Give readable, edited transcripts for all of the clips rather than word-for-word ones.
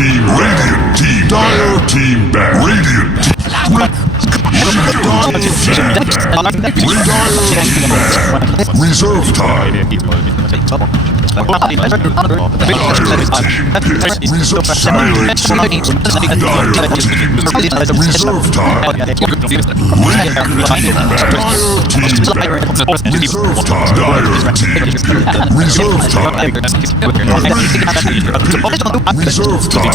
team Radiant team Dire team back. Radiant team Reserve time. Reserve time. Reserve time. Dire team. Reserve time. Reserve time.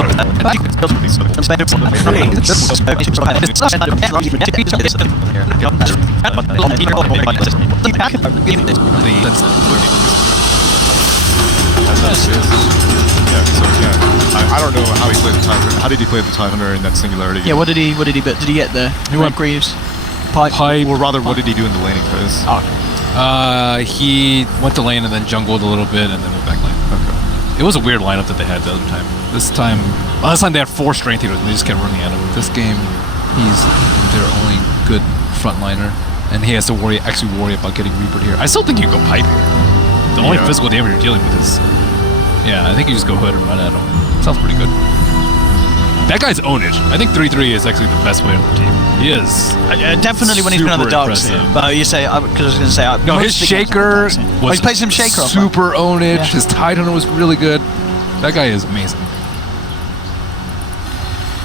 I don't know how he played the Tidehunter. How did he play the Tidehunter in that singularity? Yeah, what did he get there? He went Greaves. Pipe. Or rather, what did he do in the laning phase? He went to lane and then jungled a little bit and then went back lane. Okay. It was a weird lineup that they had the other time. Last time they had 4 strength healers and they just kept running at him. This game, he's their only good frontliner, and he has to worry about getting Reapered here. I still think you go pipe here. The only physical damage you're dealing with is... Yeah, I think you just go hood and run at him. Sounds pretty good. That guy's ownage. I think 3-3 is actually the best player on the team. He is. Definitely when he's been on the dark scene. But you say, because I was going to say... No, his Shaker was he played some Shaker super ownage. Yeah. His Tidehunter was really good. That guy is amazing.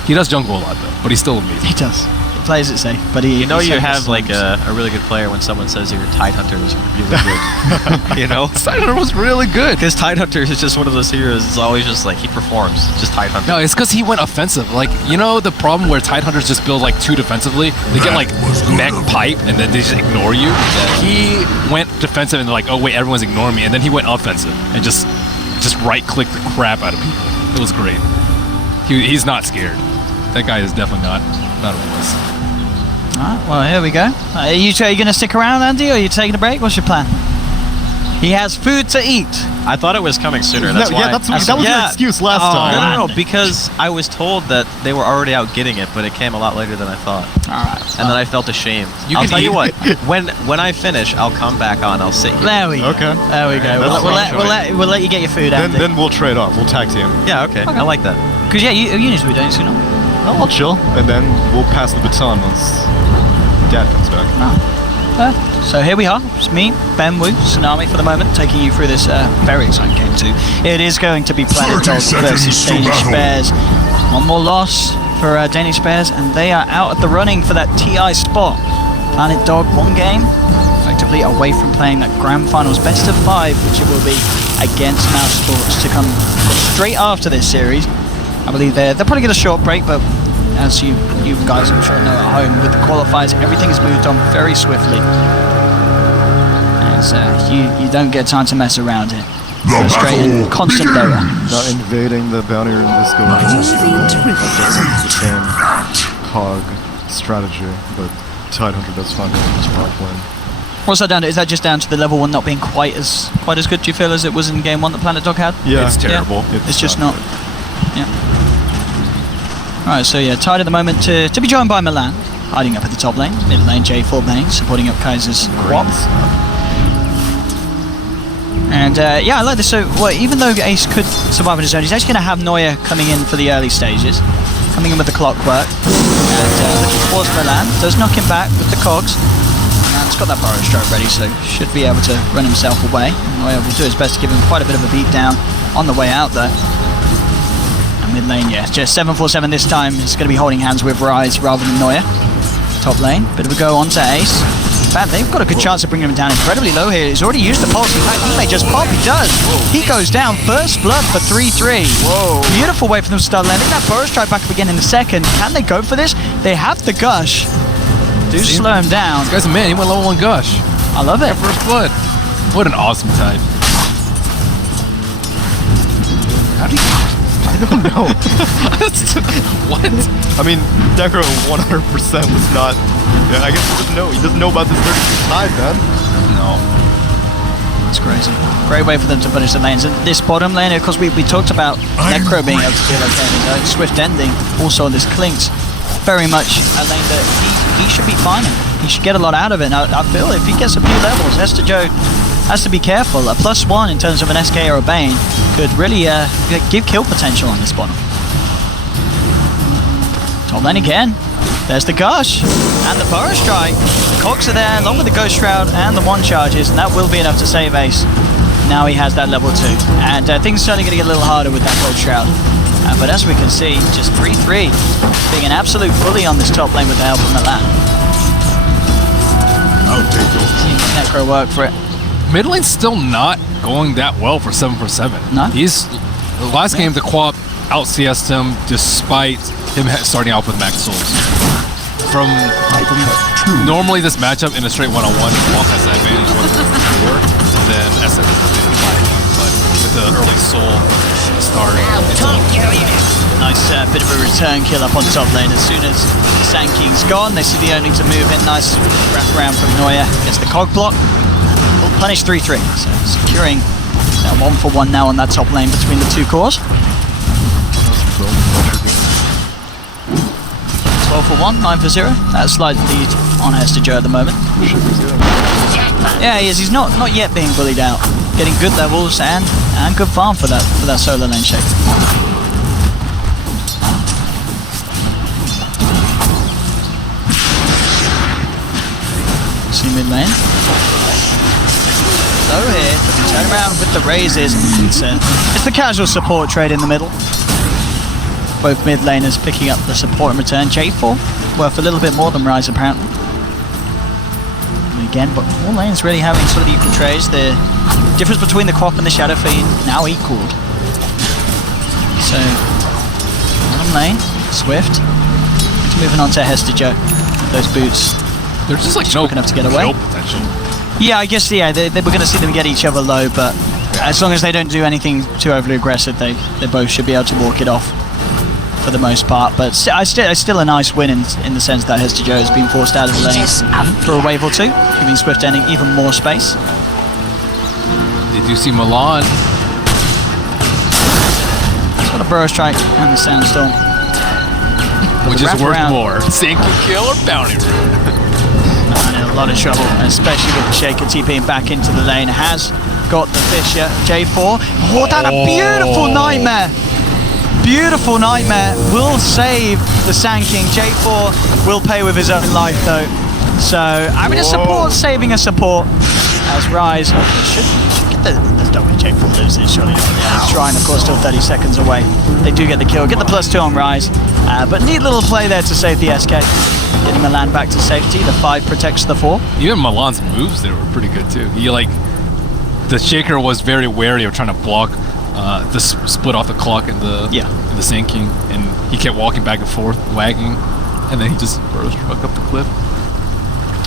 He does jungle a lot though, but he's still amazing. He does. He plays it safe, but he... You know you have like a really good player when someone says your Tidehunter is really good. You know? Tidehunter was really good. Because Tidehunter is just one of those heroes. It's always just like, he performs. Just Tidehunter. No, it's because he went offensive. Like, you know the problem where Tidehunters just build like too defensively? They get like mech pipe and then they just ignore you. He went defensive and they're like, oh wait, everyone's ignoring me. And then he went offensive and just right-clicked the crap out of people. It was great. He's not scared. That guy is definitely not a wuss. Alright, well here we go. Are you going to stick around, Andy, or are you taking a break? What's your plan? He has food to eat. I thought it was coming sooner. That's why. Yeah, that was your excuse last time. No, because I was told that they were already out getting it, but it came a lot later than I thought. Alright. And then I felt ashamed. I'll tell you what. When I finish, I'll come back on. I'll sit here. There we go. Okay. There we go. We'll let you get your food, Andy. Then we'll trade off. We'll tag team. Yeah. Okay. I like that. Because yeah, you need food, don't you, know? I'll chill, and then we'll pass the baton once Dad comes back. So here we are. It's me, Ben Wu, Tsunami for the moment, taking you through this very exciting game too. It is going to be Planet Dog versus Danish Bears. One more loss for Danish Bears, and they are out of the running for that TI spot. Planet Dog, 1 game, effectively away from playing that Grand Finals best of 5, which it will be against Mouse Sports to come straight after this series. I believe they'll probably get a short break, but as you guys I'm sure know at home, with the qualifiers, everything has moved on very swiftly. As you don't get time to mess around here. Go straight in, constant Dota. Not invading the bounty room this go around. The same cog strategy, but Tidehunter does find a smart plan. What's that down to? Is that just down to the level 1 not being quite as good, do you feel, as it was in game 1 that Planet Dog had? Yeah, it's terrible. Yeah. It's just not. Yeah. Alright, so yeah, tied at the moment to be joined by Milan, hiding up at the top lane. Mid lane, J4 Bane, supporting up Kaiser's Quals. And yeah, I like this. So, well, even though Ace could survive on his own, he's actually going to have Neuer coming in for the early stages. Coming in with the clockwork. And looking towards Milan. Does knock him back with the cogs. Milan's got that Burrow stroke ready, so should be able to run himself away. Neuer will do his best to give him quite a bit of a beat down on the way out there. Mid lane, yeah, just 747 this time. It's going to be holding hands with Rise rather than Neuer. Top lane, bit of a go on to Ace. In fact, they've got a good chance of bringing him down incredibly low here. He's already used the pulse. In fact, he may just pop. He does. He goes down. First blood for 3-3. Whoa. Beautiful way for them to start landing. That Burrow strike back up again in a second. Can they go for this? They have the gush. Do slow him down. This guy's a man. He went level 1 gush. I love it. First blood. What an awesome type. How do you... I don't know. What? I mean, Necro 100% was not... Yeah, I guess he doesn't know. He doesn't know about this 30 side, man. No. It's crazy. Great way for them to punish the lanes. And this bottom lane, of course, we talked about Necro being able to deal okay. Swift ending. Also, this Clinks, very much a lane that he should be fine in. He should get a lot out of it. And I feel if he gets a few levels, Esther Joe has to be careful. A +1 in terms of an SK or a Bane could really give kill potential on this bottom. Top lane again. There's the Gush and the Burrow Strike. The Cogs are there along with the Ghost Shroud and the 1 charges, and that will be enough to save Ace. Now he has that level 2. And things are certainly going to get a little harder with that Ghost Shroud. But as we can see, just 3-3, being an absolute bully on this top lane with the help of Milan. I'll take those. Seeing Necro work for it. Mid lane's still not going that well for 7-for-7. No? He's the last game the Quap out CS'd him despite him starting off with max souls. From normally this matchup in a straight one-on-one, Quap has the advantage with 4, and then SF is the advantage. But with the early soul start, it's all Nice bit of a return kill up on top lane. As soon as Sand King's gone, they see the opening to move in. Nice wrap around from Neuer against the cog block. Will punish 3-3. So securing that 1-for-1 now on that top lane between the two cores. 12-for-1, 9-for-0. That's slight lead on Hester Joe at the moment. Yeah, he is. He's not yet being bullied out. Getting good levels and good farm for that solo lane shape. See mid lane. So here, turn around with the raises. It's the casual support trade in the middle. Both mid laners picking up the support in return. J4 worth a little bit more than Rise apparently. And again, but all lanes really having sort of equal trades. The difference between the Quap and the Shadow Fiend now equaled. So, bottom lane, Swift. Moving on to Hester Joe. Those boots. They're just like no quick enough to get away. Potential. Yeah, I guess they were going to see them get each other low, but as long as they don't do anything too overly aggressive, they both should be able to walk it off for the most part. But it's still a nice win in the sense that Hester Joe has been forced out of the lane for a wave or two, giving Swift ending even more space. Did you see Milan? It's got a Burrow Strike and the Sandstorm. Which is worth more, sinking kill or bounty room? And in a lot of trouble, especially with the Shaker TPing back into the lane. Has got the Fisher, J4. Oh, that a beautiful Nightmare! Beautiful Nightmare will save the Sand King. J4 will pay with his own life though. So, I mean, a support saving a support as Rise should get the double. J4 loses, surely. Yeah, he's trying, of course, still 30 seconds away. They do get the kill, get the +2 on Rise. But neat little play there to save the SK. Getting Milan back to safety. The 5 protects the 4. Even Milan's moves there were pretty good too. He the Shaker was very wary of trying to block the split off the clock in the Sand King, and he kept walking back and forth, wagging, and then he just burst struck up the cliff.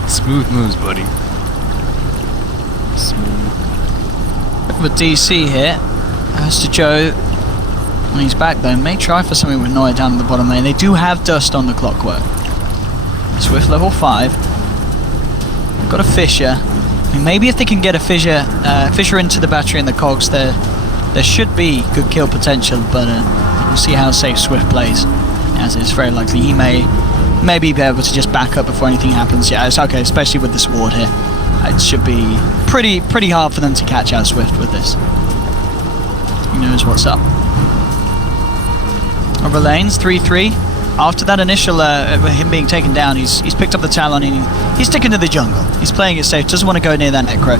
Smooth moves, buddy. Smooth. With DC here, Hester Joe, when he's back though, may try for something with Neuer down in the bottom lane. They do have Dust on the clockwork. Swift level 5. They've got a Fisher. I mean, maybe if they can get a Fisher into the battery and the cogs, there should be good kill potential, but we'll see how safe Swift plays, as it's very likely he may be able to just back up before anything happens. Yeah, it's okay, especially with this ward here. It should be pretty hard for them to catch out Swift with this. Who knows what's up. Over lanes, 3-3. After that initial him being taken down, he's picked up the Talon and he's sticking to the jungle. He's playing it safe, doesn't want to go near that Necro.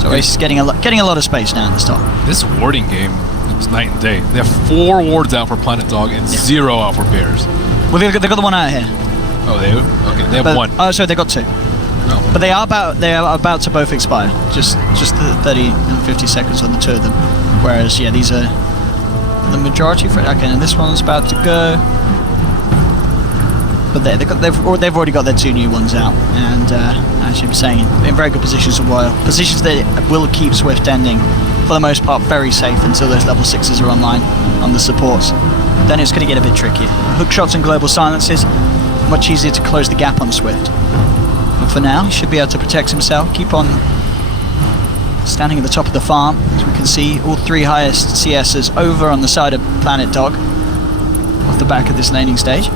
So he's getting a lot of space now in this top. This warding game is night and day. They have 4 wards out for Planet Dog and 0 out for Bears. Well, they got the one out here. Oh, they do? Okay, they have 1. Oh, sorry, they got 2. No. But they are about to both expire. Just the 30 and 50 seconds on the 2 of them. Whereas, yeah, these are the majority for. Okay, and this one's about to go. But they've already got their 2 new ones out, and as you were saying, in very good positions as well. Positions that will keep Swift ending, for the most part, very safe until those level 6s are online on the supports. Then it's going to get a bit trickier. Hook shots and global silences, much easier to close the gap on Swift. But for now, he should be able to protect himself, keep on standing at the top of the farm. As we can see, all 3 highest CSs over on the side of Planet Dog, off the back of this laning stage.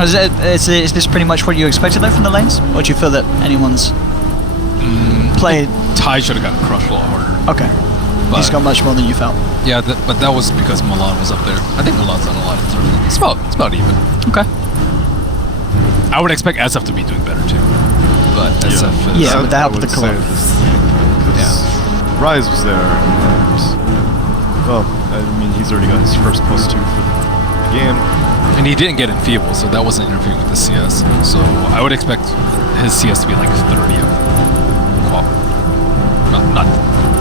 Is this pretty much what you expected though from the lanes? Or do you feel that anyone's played? Ty should have gotten crushed a lot harder. Okay. He's got much more than you felt. Yeah, but that was because Milan was up there. I think Milan's done a lot of tournament. It's about even. Okay. I would expect SF to be doing better too, but SF is... Yeah, with the help of the say club. Rise was there, and well, I mean, he's already got his first +2 for the game. And he didn't get enfeebled, so that wasn't interfering with the CS. So I would expect his CS to be like 30. Well,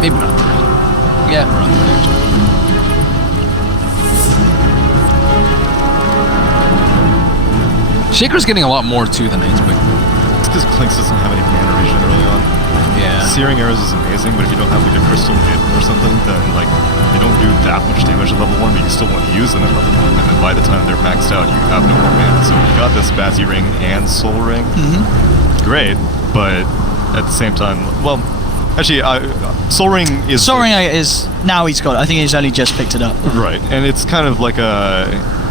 maybe not 30. Yeah, around 30 actually. Shaker's getting a lot more too than I expected. It's because Clinks doesn't have any mana regen early on. Yeah. Searing Arrows is amazing, but if you don't have like a Crystal Maiden or something, then like they don't do that much damage at level 1, but you still want to use them at level 1, and then by the time they're maxed out, you have no more mana. So you got this Bazzy Ring and Soul Ring. Great, but at the same time, well, actually, Soul Ring is... Soul Ring is... Now he's got it. I think he's only just picked it up. Right, and it's kind of like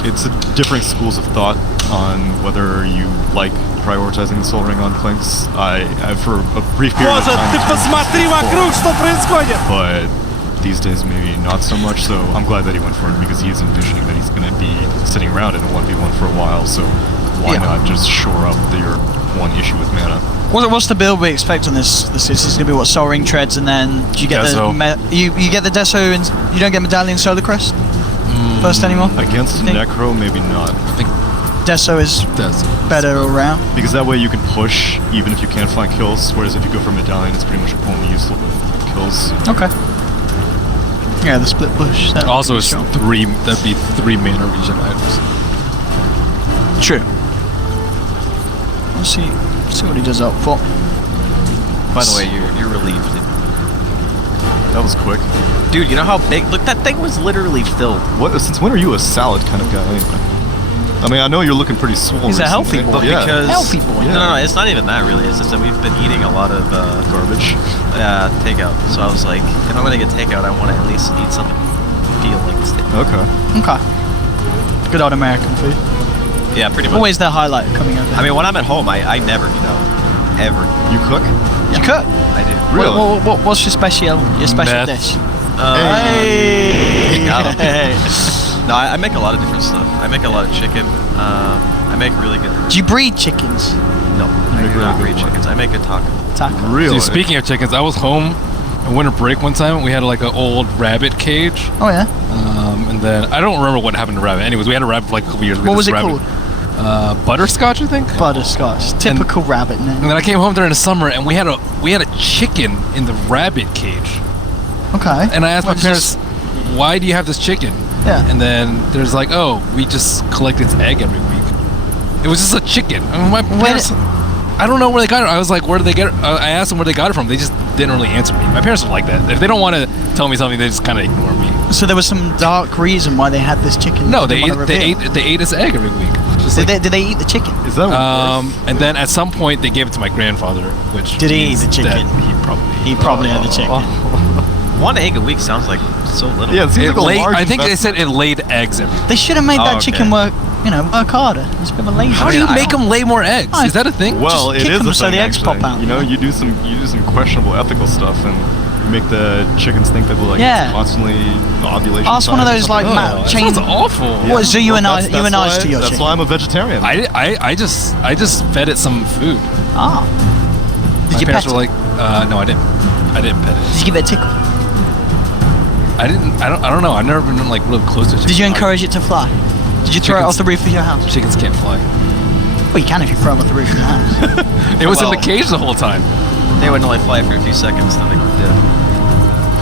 it's different schools of thought on whether you like prioritizing the Soul Ring on Clinks. I for a brief period of time, but these days maybe not so much, so I'm glad that he went for it because he's envisioning that he's going to be sitting around in a 1v1 for a while, so why not just shore up your one issue with mana? What's the build we expect on this? This is going to be what, Soul Ring treads, and then do you get you get the Deso and you don't get Medallion Solar Crest first anymore? Against Necro, maybe not. I think Deso is better all round. Because that way you can push even if you can't find kills, whereas if you go for Medallion, it's pretty much only useful kills. Okay. Yeah, the split push. Also, it's that'd be 3 mana regen items. True. Let's see what he does up for. By the way, you're relieved. That was quick. Dude, you know how big? Look, that thing was literally filled. Since when are you a salad kind of guy anyway? I mean, I know you're looking pretty swole. He's a healthy recently, boy. but yeah. Because Healthy boy. No, it's not even that really. It's just that we've been eating a lot of Garbage. takeout. So I was like, if I'm gonna get takeout, I want to at least eat something feel like it's takeout. Okay. Good old American food. Yeah, pretty much. Always the highlight coming over. I mean, when I'm at home, I never eat out. Ever. You cook? You cook? I do. Really? What's your special Meth. dish? Hey. Hey. No, I make a lot of different stuff. I make a lot of chicken. I make really good. Do you breed chickens? No, I do not breed chickens. I make a taco. Taco. Really? Dude, speaking of chickens, I was home on winter break one time. We had like an old rabbit cage. Oh yeah. And then I don't remember what happened to rabbit. Anyways, we had a rabbit for like a couple years. What was it called? Butterscotch, I think. Butterscotch. Typical rabbit name. And then I came home during the summer, and we had a chicken in the rabbit cage. Okay. And I asked my What is parents, "Why do you have this chicken?" Yeah. And then there's like, "Oh, we just collect its egg every week." It was just a chicken. I mean, my parents, I don't know where they got it. I was like, "Where did they get it?" I asked them where they got it from. They just didn't really answer me. My parents are like that. If they don't want to tell me something, they just kind of ignore me. So there was some dark reason why they had this chicken. No, they they ate its egg every week. Just like, Did they eat the chicken? Is that what and then at some point they gave it to my grandfather, which Did he eat means the chicken? that He probably had the chicken. 1 egg a week sounds like so little. Yeah, it seems It like a laid, large I think they investment. said it laid eggs every week. They should have made that okay. chicken work harder. It's a bit of a lazy. How do you make them lay more eggs? Is that a thing? Well, Just it kick is them a so thing, the eggs actually. pop out. You know, you do some questionable ethical stuff, and you make the chickens think that we're like constantly ovulation. Ask one of time or those something. like that chain. sounds awful. What is you and I? That's You and I's why- to your That's chicken. why I'm a vegetarian. I just fed it some food. Ah. Did My you parents pet were it? like, no, I didn't pet it. Did you give it a tickle? I don't know. I've never been like real close to a chicken. Did you encourage it to fly? Did you throw it off the roof of your house? Chickens can't fly. Well, you can if you throw them off the roof of your house. It was in Well- the cage the whole time. They would only fly for a few seconds, then they would be dead.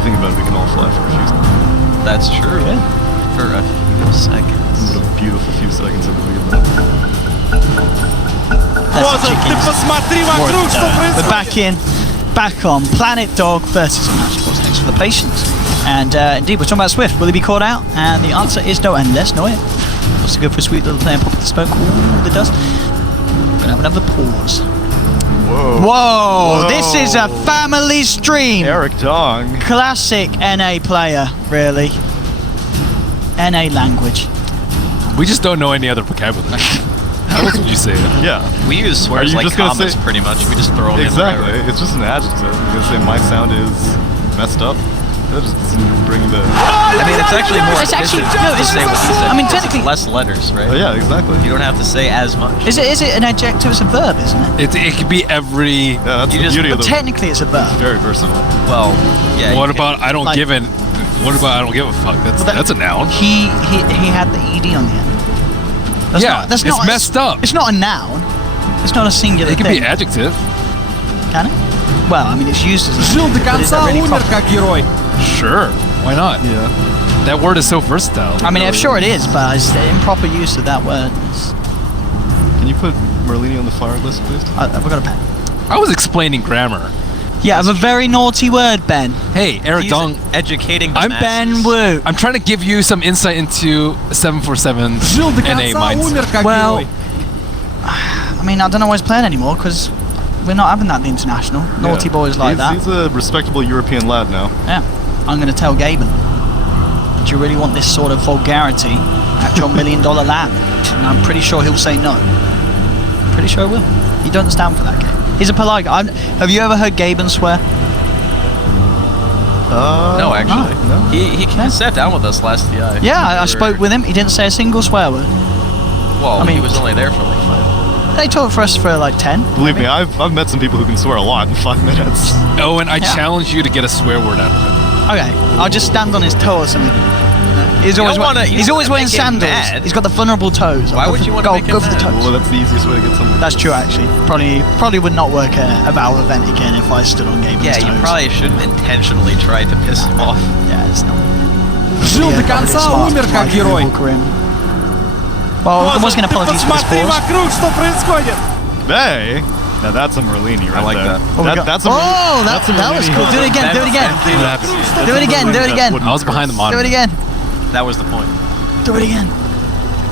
Think about it, we can all fly for a few seconds. That's true. Yeah. For a few seconds. What a beautiful few seconds that we live. That's the chickens. We're back on Planet Dog versus Match Force. Thanks for the patience. And indeed, we're talking about Swift. Will he be caught out? And the answer is no, unless Neuer wants to go for a sweet little play and pocket the smoke. Ooh, the dust. Gonna have another pause. Whoa! This is a family stream. Eric Dong. Classic NA player, really. NA language. We just don't know any other vocabulary. How else would you say it? Yeah. We use swears you like just gonna commas pretty much. We just throw them Exactly. in wherever. It's just an adjective. You're gonna say my sound is messed up. That just bring the. I mean, it's actually more It's actually- efficient no, to it's- say what he said. I mean, because technically- it's less letters, right? Oh, yeah, exactly. You don't have to say as much. Is it an adjective? It's a verb, isn't it? It could be every. Yeah, that's You the just- beauty of But the. technically, it's a verb. Very versatile. Well, yeah. What you can- about I don't like- give a? What about I don't give a fuck? That's a noun. He had the ed on the end. That's Yeah, not, that's it's not, messed up. It's not a noun. It's not a singular It could thing. be adjective. Can it? Well, I mean, it's used as a but is that really proper? Sure. Why not? Yeah. That word is so versatile. I mean, I'm sure it is, but it's the improper use of that word. Can you put Merlini on the fire list, please? We've got a pen. I was explaining grammar. Yeah, of a very naughty word, Ben. Hey, Eric He's Dong. educating the I'm masses. Ben Wu. I'm trying to give you some insight into 747 NA mindset. Well, I mean, I don't know why he's playing anymore because we're not having that at the international. Naughty Yeah. boys like that. He's a respectable European lad now. Yeah, I'm going to tell Gaben. Do you really want this sort of vulgarity at your $1 million land? And I'm pretty sure he'll say no. Pretty sure he will. He doesn't stand for that game. He's a polite guy. Have you ever heard Gaben swear? No, actually. No. He sat down with us last TI. Yeah, I spoke with him. He didn't say a single swear word. Well, I mean- he was only there for like 5. They talked for us for like 10. Believe me, I've met some people who can swear a lot in 5 minutes. Oh, and I Yeah. challenge you to get a swear word out of it. Okay, I'll just stand on his toe or something. He's don't always, wanna- you he's don't always wanna wearing make him sandals. mad. He's got the vulnerable toes. Why I'll would go you for- wanna go, make him go for the mad? toes? Well, that's the easiest way to get something. That's true, actually. Probably would not work a Valve event again if I stood on Gaben's Yeah, toes. you probably shouldn't intentionally try to piss him off. Yeah, it's not. Жил до конца, умер как герой. Well, I was going to apologize for this Посмотри pause. вокруг, что происходит. Hey! Now that's a Merlini right like there. that. Oh, we got- That's a oh, that's a that was Merlini. cool. Do it again, do it again. What happened? Do it again, do it again. I was behind the Do monitor. it again. That was the point. Do it again.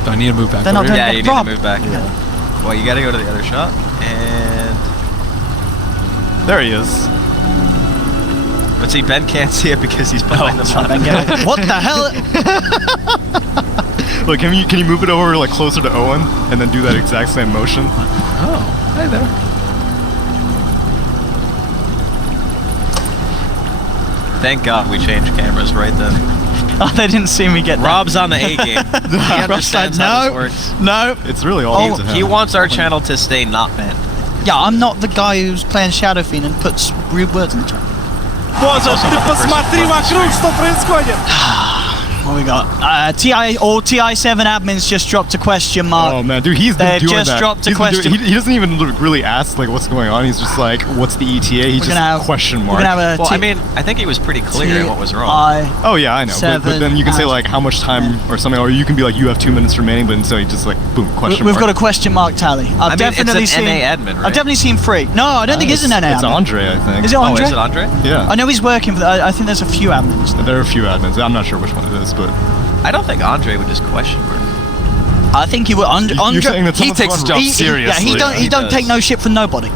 Do I need to move back? They're not over here? doing- Yeah, you need Rob. to move back. Well, you gotta go to the other shot, and There he is. but see, Ben can't see it because he's behind the monitor. What the hell? Look, can you move it over like closer to Owen and then do that exact same motion? Oh, hi there. Thank God we changed cameras right then. Oh, they didn't see me get that. Rob's on the A game. He understands how this works. No. It's really all Oh, up to him. He wants our channel to stay not banned. Yeah, I'm not the guy who's playing Shadow Fiend and puts rude words in the chat. Боже, ты посмотри вокруг, что происходит. What we got? TI7 admins just dropped a question mark. Oh man, dude, he's been They doing just that. dropped a He's been doing- question. he doesn't even really ask like what's going on. He's just like, "What's the ETA?" He We're just gonna have question We're mark. gonna have a Well, I mean, I think he was pretty clear in what was wrong. Oh yeah, I know. But then you can say like how much time or something, or you can be like you have 2 minutes remaining, but instead he just like boom question We've mark. got a question mark tally. I've I mean, definitely it's an seen. NA admin, right? I've definitely seen 3. No, I don't think it's an NA It's admin. Andre, I think. Is it Oh, Andre? is it Andre? Yeah. I know he's working for. I think there's a few admins. There are a few admins. I'm not sure which one it is, but I don't think Andre would just question mark. I think he would. Andre, you're saying that He someone's takes his gone job wrong. seriously. Yeah, he He don't does. take no shit from nobody.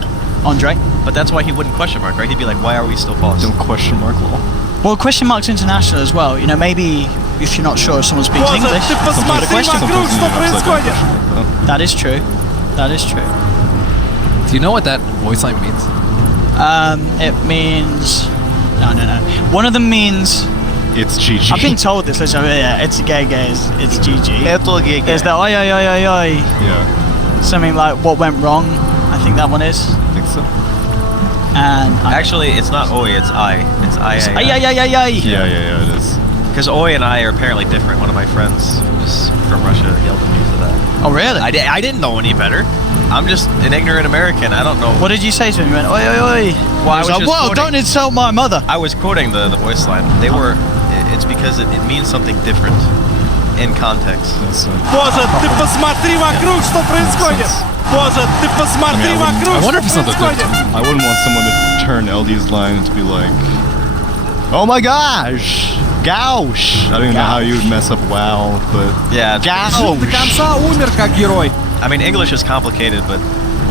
Andre. But that's why he wouldn't question mark, right? He'd be like, why are we still paused? Don't question mark law. Well, question marks international as well. You know, maybe if you're not sure if someone speaks Боже, English, ты put a посмотри question. вокруг, что происходит. That is true. That is true. Do you know what that voice line means? It means no. One of them means It's GG. I've been told this. So yeah, it's gay. It's GG. Yeah. There's the oi. Yeah, Something like what went wrong. I think that one is. I think so. And Actually, it's not oi, it's I. It's I. ay. Yeah, it is. Because oi and I are apparently different. One of my friends who's from Russia yelled at me for that. Oh really? I didn't know any better. I'm just an ignorant American. I don't know. What did you say to him? You went oi. Well, I He was like, just whoa! quoting- Don't insult my mother. I was quoting the voice line. They were. It's because it means something different in context. That's, Боже, ты посмотри вокруг, что происходит. Боже, ты посмотри вокруг, I wonder if что it's something происходит. I wouldn't want someone to turn LD's line to be like, "Oh my gosh, goush." I don't even know how you would mess up WoW, but Yeah. Жил до конца, умер как герой. I mean, English is complicated, but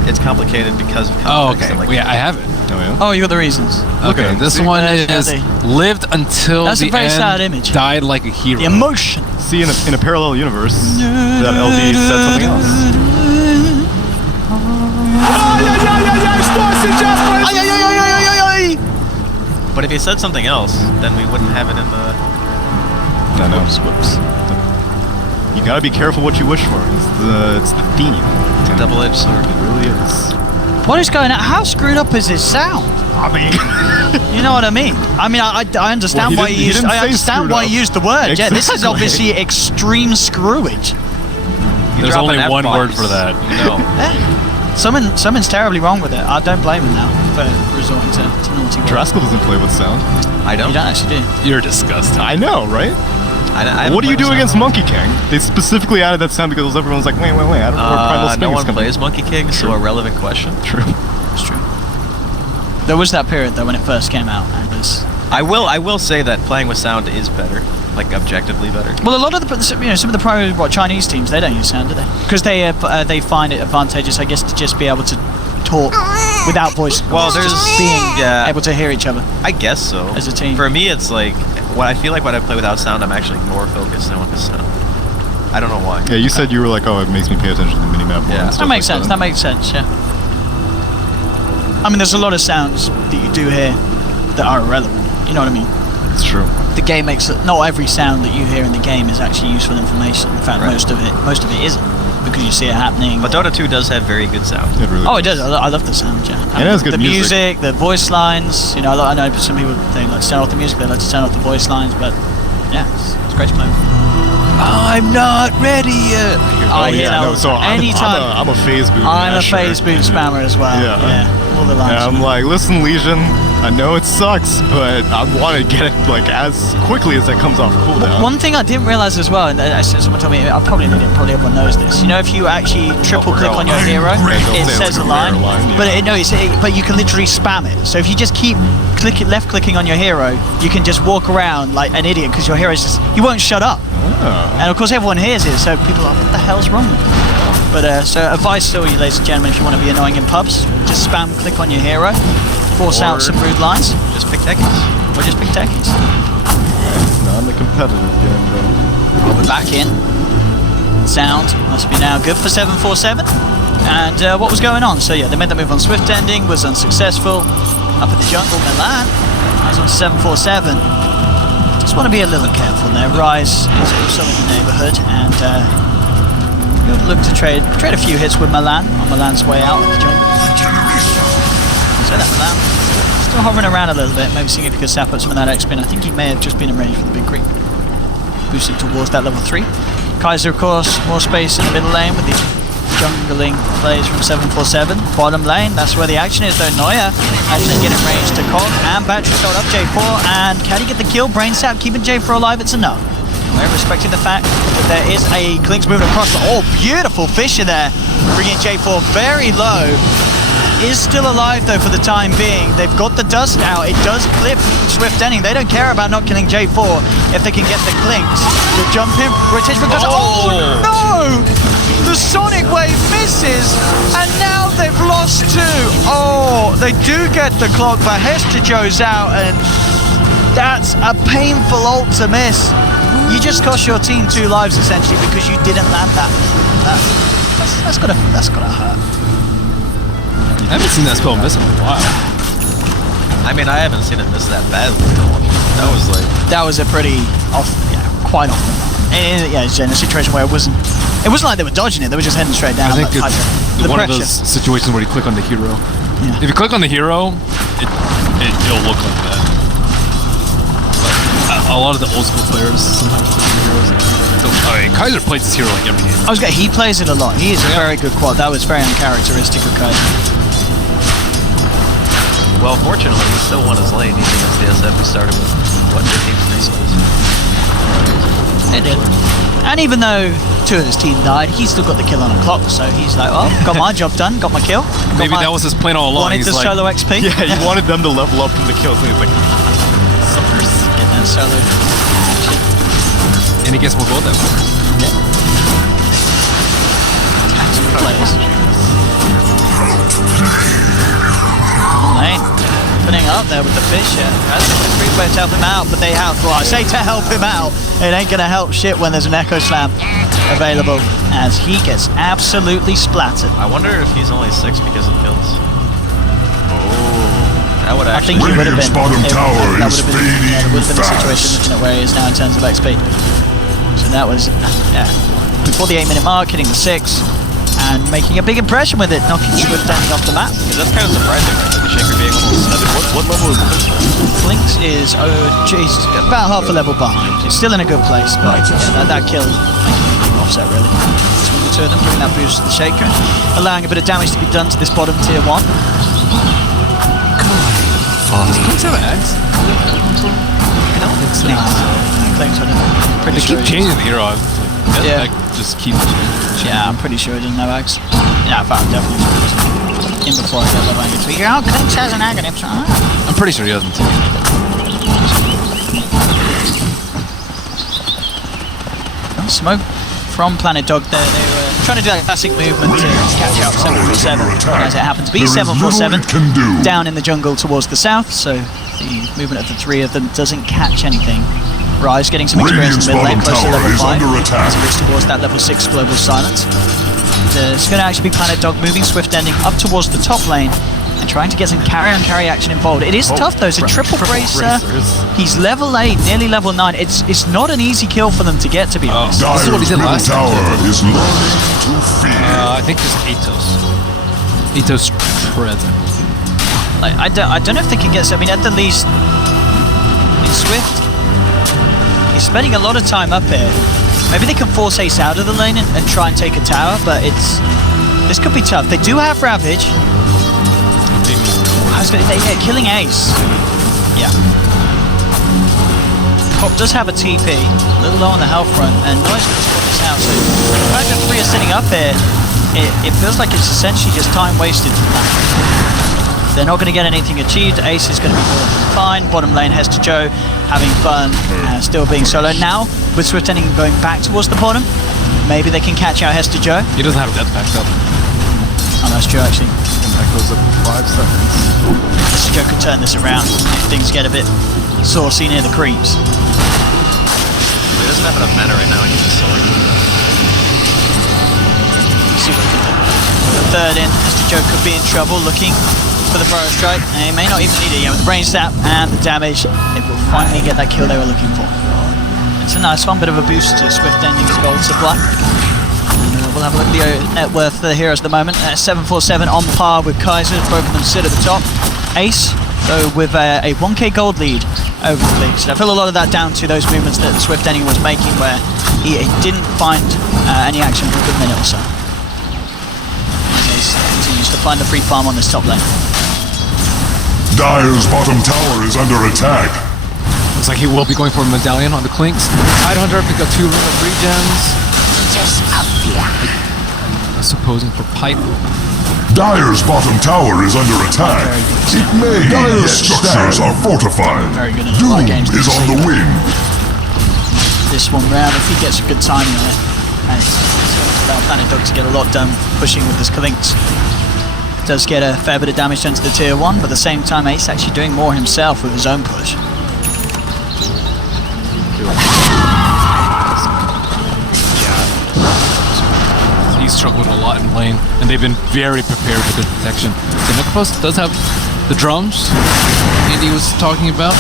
it's complicated because of context. Oh, okay. and, like, Well, yeah, I have it. oh yeah. Oh, you got the reasons. Okay, at him. this See, one that's is heavy. lived until That's a the very end, sad image. died like a hero. The emotion. See, in a parallel universe, that LD said something else. Ай-яй-яй-яй, что сейчас происходит? Ay. But if he said something else, then we wouldn't have it in the... No. Whoops. You gotta be careful what you wish for. It's the theme. It's a double-edged sword. It really is. What is going on? How screwed up is his sound? I mean, You know what I mean? I mean, I understand Well, why he you used. didn't I say understand screwed why up. you used the word. Yeah, this is Exactly. obviously extreme screwage. There's drop only an one F-bomb, word for that. No. Yeah. Something's terribly wrong with it. I don't blame him now for resorting to naughty words. Draskell doesn't play with sound. I don't. You don't actually do. You're disgusting. I know, right? I What do you do haven't against Monkey King? They specifically added that sound because everyone's like, wait, I don't know where Primal Spring no is one coming. plays Monkey King, so a relevant question. True. It's true. There was that period though when it first came out, and there's I will say that playing with sound is better, like objectively better. well, a lot of the some of the pro Chinese teams, they don't use sound, do they? Because they find it advantageous, I guess, to just be able to talk without voice. Well, there's being able to hear each other. I guess so. As a team. For me, it's like when I feel like when I play without sound, I'm actually more focused than with the sound. I don't know why. Yeah, you said you were like, oh, it makes me pay attention to the minimap more. Yeah. and stuff That makes like sense. That makes sense. Yeah. I mean, there's a lot of sounds that you do hear that are irrelevant. You know what I mean? It's true. The game makes it. Not every sound that you hear in the game is actually useful information. In fact, Right. most of it isn't, because you see it happening. But Dota 2 does have very good sound. It really Oh, it does. I love the sound, yeah. And it has good the music. the voice lines. You know, I know some people they like to turn off the music, they like to turn off the voice lines, but yeah, it's great to play. I'm not ready yet. Oh, yeah, no, so anytime. I'm a phase boot. I'm a masher. phase boot spammer as well. Yeah. Yeah, all the lines. And I'm like, listen, Legion, I know it sucks, but I want to get it like as quickly as that comes off cooldown. One thing I didn't realize as well, and someone told me, I probably didn't, probably everyone knows this. You know, if you actually triple click on your hero, it says a line, but but you can literally spam it. So if you just keep left clicking on your hero, you can just walk around like an idiot because your hero's just, he won't shut up. Oh. And of course everyone hears it, so people are like, what the hell's wrong with you? But so advice still, you ladies and gentlemen, if you want to be annoying in pubs, just spam click on your hero, force out some rude lines, Just pick techies. or just pick techies. Not in the competitive game, though. We're back in. Sound must be now good for 747. And what was going on? So yeah, they made that move on Swift Ending, was unsuccessful. Up in the jungle, Milan. I was on 747. Just want to be a little careful there. Rise is also in the neighbourhood, and we'll look to trade a few hits with Milan on Milan's way out of the jungle. So that Milan still hovering around a little bit, maybe seeing if he could sap up some of that XP. And I think he may have just been in range for the big creep. Boosted towards that level 3. Kaiser, of course, more space in the middle lane with the jungling plays from 747. Bottom lane, that's where the action is though. Neuer actually getting range to Cog, and battery sold up J4, and can he get the kill? Brain sap keeping J4 alive, it's a no. Neuer respecting the fact that there is a Klinks moving across the, oh, beautiful Fisher there, bringing J4 very low. Is still alive though for the time being. They've got the dust out, it does clip Swift Ending. They don't care about not killing J4 if they can get the Klinks. The jump in, rotation because, oh no! The Sonic Wave misses, and now they've lost 2. Oh, they do get the clock, but Hester Joe's out, and that's a painful ult to miss. You just cost your team 2 lives essentially because you didn't land that. That's gotta hurt. I haven't seen that spell miss in a while. I mean, I haven't seen it miss that badly. That was a pretty quite often. And yeah, it's in a situation where it wasn't like they were dodging it; they were just heading straight down. I think like, it's the one pressure. of those situations where you click on the hero. Yeah. If you click on the hero, it'll look like that. But a lot of the old school players sometimes click on the heroes. I mean, Kaiser plays this hero like every game. He plays it a lot. He is a very good quad. That was very uncharacteristic of Kaiser. Well, fortunately, he still won his lane even against the SF. He started with, what, 15 free souls? It did. And even though 2 of his team died, he still got the kill on a clock, so he's like, oh, got my job done, got my kill. Maybe that was his plan all along. Wanted to He's like, solo XP. Yeah, he wanted them to level up from the kills, and he's like, suckers. And then solo. and he gets more gold that way. Tactical players. Lane. Putting up there with the Fisher. That's a free way to help him out, but they have, well, I say to help him out, it ain't gonna help shit when there's an Echo Slam available, as he gets absolutely splattered. I wonder if he's only 6 because of kills. Oh, That would I actually. think he would have Radiant's been. bottom tower that is would have been, fading would have been the fast. situation looking at where he is now in terms of XP. So that was, before the 8-minute mark, hitting the 6, and making a big impression with it, knocking Swift Ending off the map. Because that's kind of surprising, right? Like the Shaker being almost 7. What level is this? Flinks is, geez, about half a level behind. He's still in a good place, but that kill making an offset really. Between the two of them, giving that boost to the Shaker, allowing a bit of damage to be done to this bottom tier 1. Flinks have an axe? I don't think so. Flinks, I don't know. Pretty They sure keep he- changing the hero. That Yeah. deck just keeps changing. Yeah, I'm pretty sure he doesn't have axe. Yeah, in fact, I'm definitely sure he doesn't. In before I get love language. But oh, Flinks has an agony. I'm pretty sure he doesn't. Smoke from Planet Dog there. They were trying to do that classic movement to catch up 747. As it happened to be, There is little 747 it can do. down in the jungle towards the south, so the movement of the three of them doesn't catch anything. Rise getting some experience in mid lane, Radiant's close to bottom level tower 5. is under attack. As he moves towards that level 6 global silence. It's going to actually be Planet Dog moving Swift Ending up towards the top lane and trying to get some carry-on-carry action involved. It is tough though, it's a triple bracer. He's level 8, nearly level 9. It's not an easy kill for them to get, to be honest. This is what he Dire's did middle last time. tower is learning to fear. I think just Atos present. Like, I don't know if they can get. I mean, at the least, in Swift, he's spending a lot of time up here. Maybe they can force Ace out of the lane and try and take a tower, but this could be tough. They do have Ravage. They're killing Ace. Yeah. Pop does have a TP, a little low on the health front, and Noise going to spot this out. So the fact that 3 are sitting up here, it feels like it's essentially just time wasted for them. They're not going to get anything achieved. Ace is going to be more than fine. Bottom lane, Hester Joe having fun, still being solo. Now, with Swift Ending going back towards the bottom, maybe they can catch out Hester Joe. He doesn't have death backed up. Oh, that's true, actually. That goes up to 5 seconds. Hester Joe could turn this around if things get a bit saucy near the creeps. He doesn't have enough mana right now. He needs a sword. See what he can do. The third in, Hester Joe could be in trouble looking for the Burrow Strike. And he may not even need it yet with the Brain Sap and the damage. It will finally get that kill they were looking for. It's a nice one, bit of a boost to Swift Ending's gold supply. We'll have a look at the net worth of the heroes at the moment. 747 on par with Kaiser, both of them sit at the top. Ace, though, with a 1k gold lead over the league. So I feel a lot of that down to those movements that Swift Ending was making where he didn't find any action for a good minute or so. Ace continues to find the free farm on this top lane. Dire's bottom tower is under attack. Looks like he will be going for a medallion on the Clinks. Tidehunter pick up 2 rune of regens. I'm supposing for pipe. Dire's bottom tower is under attack. It may. Dire's structures are fortified. Very good in a Doom lot of games. is on the wing. This one round, if he gets a good timing on it, and it's allowed Planet Dog to get a lot done pushing with his Kalinks. Does get a fair bit of damage done to the tier 1, but at the same time Ace actually doing more himself with his own push. He's struggled a lot in lane, and they've been very prepared with the protection. So Necropost does have the drums Andy was talking about.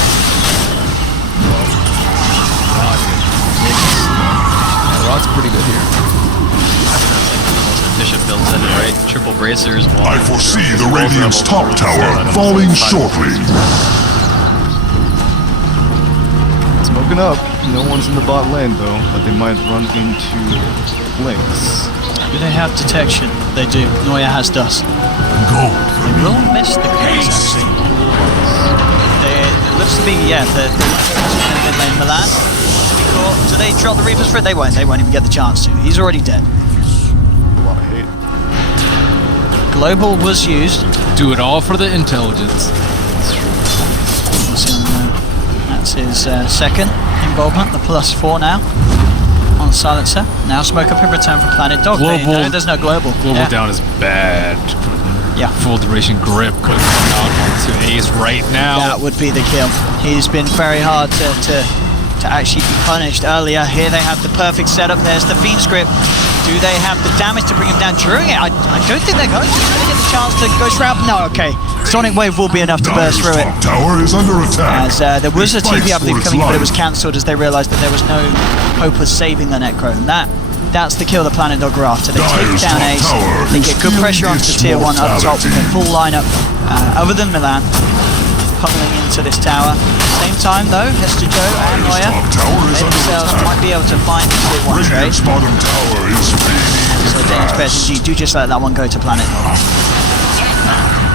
Rod's pretty good here. Efficient builds in, right? Triple bracers. I foresee the Radiant's top tower falling shortly. Smoking up. No one's in the bot lane though, but they might run into Lynx. Do they have detection? They do. Noya has dust. Go. They will miss the crates actually. It looks to be, yeah, the mid lane Milan. Do they drop the Reapers for it? They won't even get the chance to. He's already dead. A lot of hate. Global was used. Do it all for the intelligence. That's his second involvement, the +4 now on Silencer. Now Smoke Up in return from Planet Dog. Global, There's no Global. Global down is bad. Yeah. Full duration grip could come out onto Ace right now. That would be the kill. He's been very hard to actually be punished earlier. Here they have the perfect setup. There's the Fiend's Grip to Do they have the damage to bring him down during it? I don't think they're going to. Going to get the chance to go route. No, okay. Sonic Wave will be enough to burst Dyer's through it. top tower is under attack. As there was a It fights TV, I believe, for its coming, but it was life. cancelled as they realised that there was no hope of saving the Necro. And that's the kill the Planet Dog were after. They take Dyer's down top Ace. tower They is get good pressure feeling onto the its tier 1 up top with a mortality. full lineup. Other than Milan, pummeling into this tower. Same time though, Hester Joe and Dyer's Neuer, top tower is they under themselves attack. might be able to find the tier 1 trade. Radiant's bottom tower is fading. So Danish players indeed do just let that one go to Planet Dog.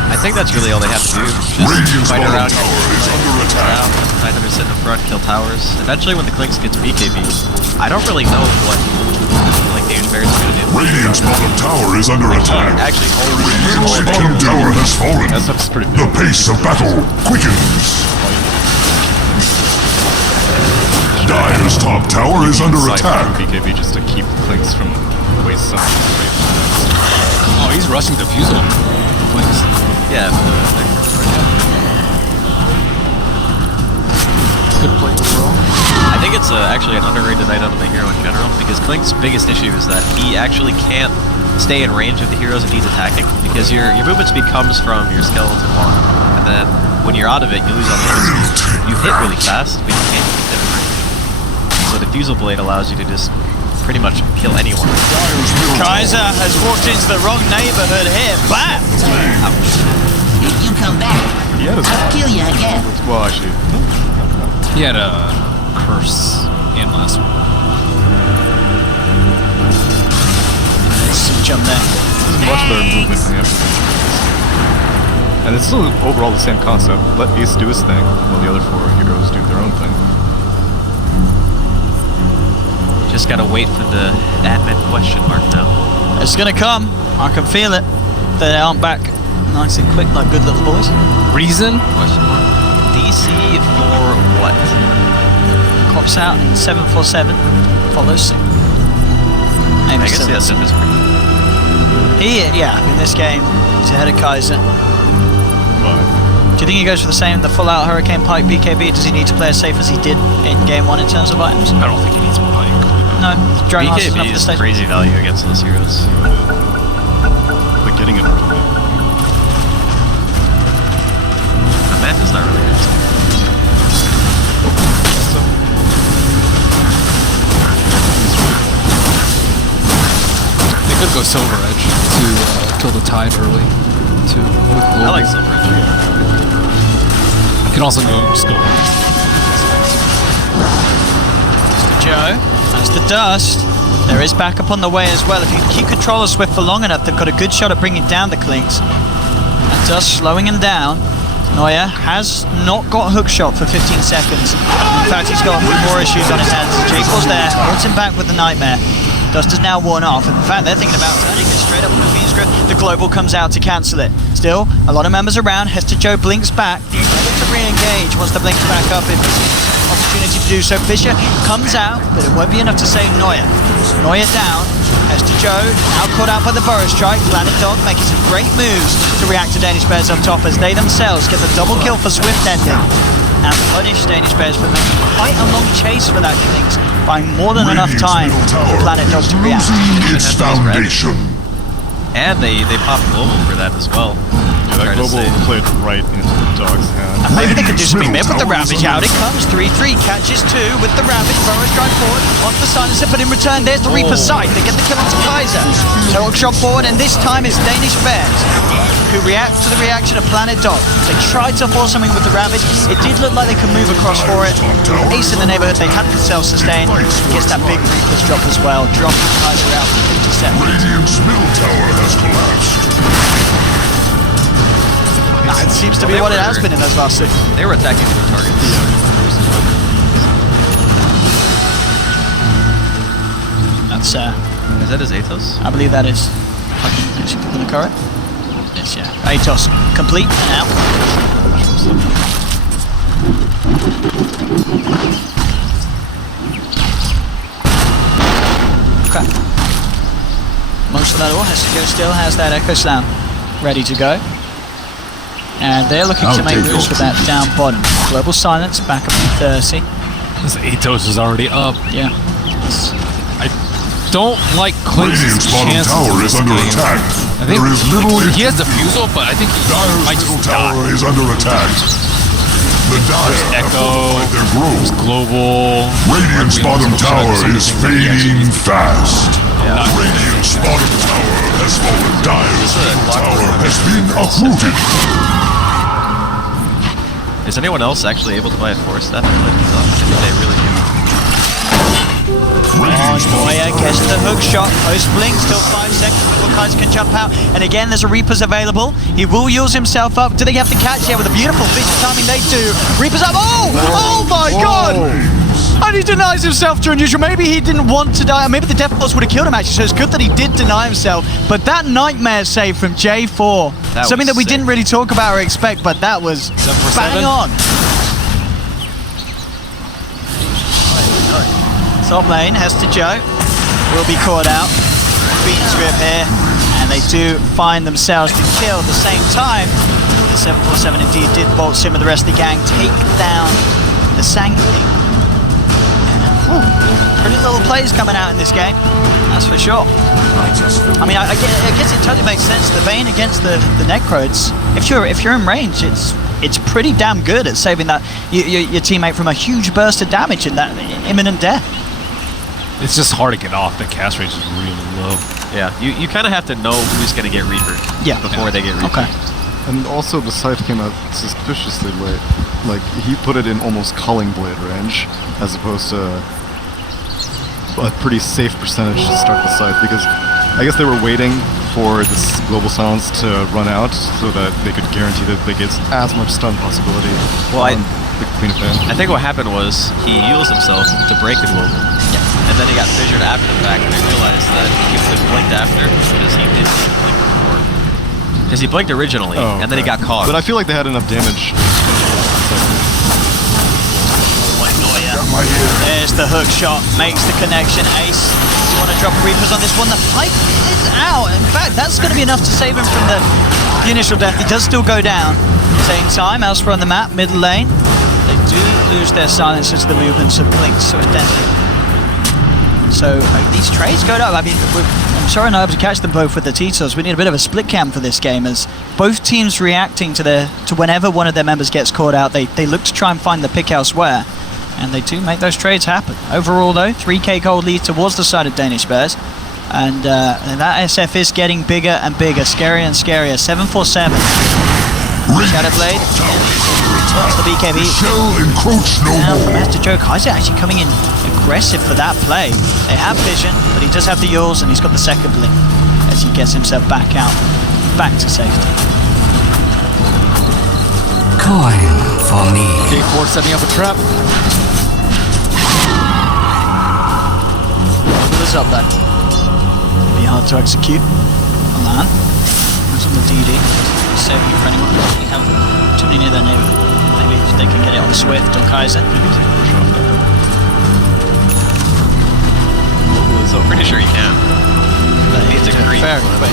I think that's really all they have to do. Just Radiant's fight bottom around, tower is under attack. 900 sit in the front, kill towers. Eventually when the Clinks gets BKB, I don't really know what like Danish players are going to do. Radiant's bottom tower is under attack. Actually, Radiant's bottom tower has fallen. SF's pretty The big. pace of battle quickens. Dyer's top tower is under Cypher attack. through BKB just to keep Clinks from wasting some space. Oh, he's rushing the Fusel. Please. yeah. Good play overall. I think it's actually an underrated item of the hero in general, because Klink's biggest issue is that he actually can't stay in range of the heroes that he's attacking, because your movement speed comes from your skeleton wall, and then when you're out of it, you lose all the movement speed. You hit really fast, but you can't hit different range. So the Fusel Blade allows you to just pretty much kill anyone. Kaiser has walked into the wrong neighborhood here. Bam! If you come back, He had his I'll kill you again. well, actually, He had a curse in last one. Some jump there. much better movement than the after. And it's still overall the same concept. Let Ace do his thing, while the other 4 heroes do their own thing. Just gotta wait for the admin question mark now. It's gonna come. I can feel it. They aren't back nice and quick like good little boys. Reason? Question mark. DC for what? Cops out in 747. Follows suit. Maybe I guess still that's doesn't. In this game, he's ahead of Kaiser. But Do you think he goes for the full-out Hurricane Pike BKB? Does he need to play as safe as he did in Game 1 in terms of items? I don't think he needs Pike. No, Dragon Lance is enough BKB for the is stage. crazy value against those heroes. but getting it early. The math is not really good. They could go Silver Edge to kill the Tide early. With I like Silver Edge. You can also just go. Joe, as the dust. There is backup on the way as well. If you keep control of Swift for long enough, they've got a good shot at bringing down the Clinks. And Dust slowing him down. Neuer has not got hook shot for 15 seconds. In fact, he's got a few more issues on his hands. Jake was there, holds him back with the Nightmare. Dust is now worn off. In fact, they're thinking about turning it straight up with the Fiend's Grip. The Global comes out to cancel it. Still, a lot of members around. Hester Joe blinks back. He's ready to re-engage once the blinks back up. If opportunity to do so. Fisher comes out, but it won't be enough to save Neuer. Neuer down. Hester Joe now caught out by the Burrow Strike. Planet Dog making some great moves to react to Danish players up top as they themselves get the double kill for Swift ending. And punish Danish players for making quite a long chase for that Clinks, buying more than enough time for Planet Dog to react. Losing its foundation. And they popped Global for that as well. Yeah, that Trying to global save. played right into the dog's hand. And maybe they could do something mid with the Radiant's Ravage. Out it comes. 3-3 catches 2 with the Ravage. Burrow Strike forward onto the Silencer, but in return there's the Reaper Sight. They get the kill onto Kaiser. Total shot forward, and this time it's Danish Bears who react to the reaction of Planet Dog. They tried to force something with the Ravage. It did look like they could move across for it. Ace in the neighborhood, they had to self-sustain. Gets that big Reaper's drop as well. Dropping Kaiser out for 57. Radiant's middle tower has collapsed. It seems to be what it has been in those last 6. They were attacking two targets. That's Is that his Athos? I believe that is. I can actually put the correct. Yes, yeah. Atos complete and out. Okay. Most of that all has to go. Still has that Echo Slam ready to go. And they're looking to make moves with that down bottom. Global Silence back up to 30. This Atos is already up. Yeah. I don't like Clink's Radiant's bottom chances tower in is this under game. attack. I think There is little. he has defusal, but I think he Dire's might middle just tower die. is under attack. The Dire have Echo, fortified their grove. Global. Radiant's bottom tower is fading fast. Yeah. Radiant's bottom tower has fallen. Dire's middle tower has been uprooted. Is anyone else actually able to buy a 4-step? I think they really do. Noya gets the hook shot, post blink, still 5 seconds before Kaiser can jump out. And again, there's a Reaper's available. He will use himself up. Do they have to catch? Yeah, with a beautiful piece of timing, they do. Reaper's up. Oh my God! And he denies himself to unusual. Maybe he didn't want to die. Maybe the Death Force would have killed him actually, so it's good that he did deny himself. But that nightmare save from J4, That something was that we sick. didn't really talk about or expect, but that was bang on. Top lane, has to Joe. Will be caught out. Beaten strip here. And they do find themselves to kill at the same time. The 747 indeed did bolt in with the rest of the gang, take down the Sang King. Pretty little plays coming out in this game, that's for sure. I mean, I guess it totally makes sense. The Vayne against the Necro, if you're in range, it's pretty damn good at saving that your teammate from a huge burst of damage and that imminent death. It's just hard to get off. The cast range is really low. Yeah, you kind of have to know who's going to get Reaper before they get Reaper. Okay. And also the scythe came out suspiciously late. Like, he put it in almost Culling Blade range, as opposed to a pretty safe percentage to start the scythe, because I guess they were waiting for this global silence to run out so that they could guarantee that they get as much stun possibility on the Queen of Pain. I think what happened was he used himself to break the global. And then he got fissured after the fact, and they realized that he would have blinked after because he didn't blink before. Because he blinked originally, and then he got caught. But I feel like they had enough damage. There's the hook shot, makes the connection. Ace, you want to drop Reapers on this one? The pipe is out. In fact, that's going to be enough to save him from the initial death. He does still go down. Same time, elsewhere on the map, middle lane. They do lose their silencers to the movements of Blink, so it's deadly. So these trades go down. I mean, I'm sorry not able to catch them both with the T-Tils. We need a bit of a split cam for this game, as both teams reacting to whenever one of their members gets caught out, they look to try and find the pick elsewhere. And they do make those trades happen. Overall, though, 3k gold lead towards the side of Danish Bears. And that SF is getting bigger and bigger, scarier and scarier. 747. Shadowblade. That's the BKB. Shall encroach no Now, more. Master Joe Kaiser actually coming in aggressive for that play. They have vision, but he does have the Yules, and he's got the second blink as he gets himself back out, back to safety. Coin for me. J4 setting up a trap. Is up then. Be hard to execute on that. It's on the DD. Saving it for anyone. You have too many near their neighbor. Maybe if they can get it on Swift or Kaiser. So I'm pretty sure he can. He's a creep. Fair, but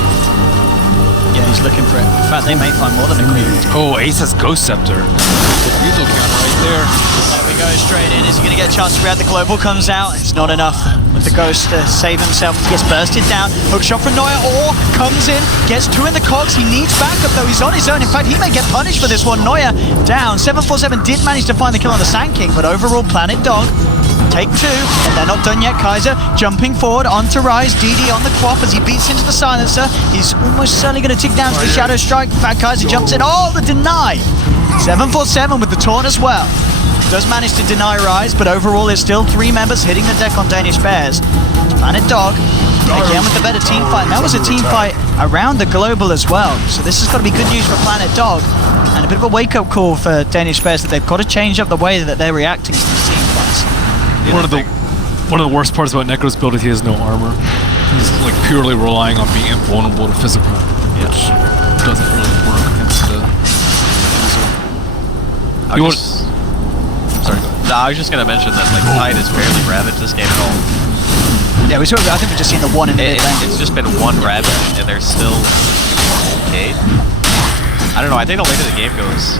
yeah, he's looking for it. In fact, they may find more than a creep. Oh, Ace has Ghost Scepter. Defusal counter right there. There we go, straight in. Is he going to get a chance to react? The global comes out. It's not enough with the Ghost to save himself. He gets bursted down. Hook shot from Noya. Or comes in, gets two in the cogs. He needs backup though. He's on his own. In fact, he may get punished for this one. Noya down. 747 did manage to find the kill on the Sand King, but overall, Planet Dog take two, and they're not done yet. Kaiser jumping forward onto Rise. DD on the Quap as he beats into the silencer. He's almost certainly going to tick down to the Shadow Strike. In fact, Kaiser jumps in. Oh, the deny! 747 with the taunt as well. Does manage to deny Rise, but overall there's still three members hitting the deck on Danish Bears. Planet Dog, again with the better team fight. And that was a team fight around the global as well. So this has got to be good news for Planet Dog, and a bit of a wake-up call for Danish Bears that they've got to change up the way that they're reacting to these team fights. One of the worst parts about Necro's build is he has no armor. He's like purely relying on being invulnerable to physical, which doesn't really work against the. I was just gonna mention that like Tide has barely ravaged this game at all. Yeah, I think we've just seen the one in the mid lane. It's just been one ravage, and they're still okay. I don't know. I think the later the game goes,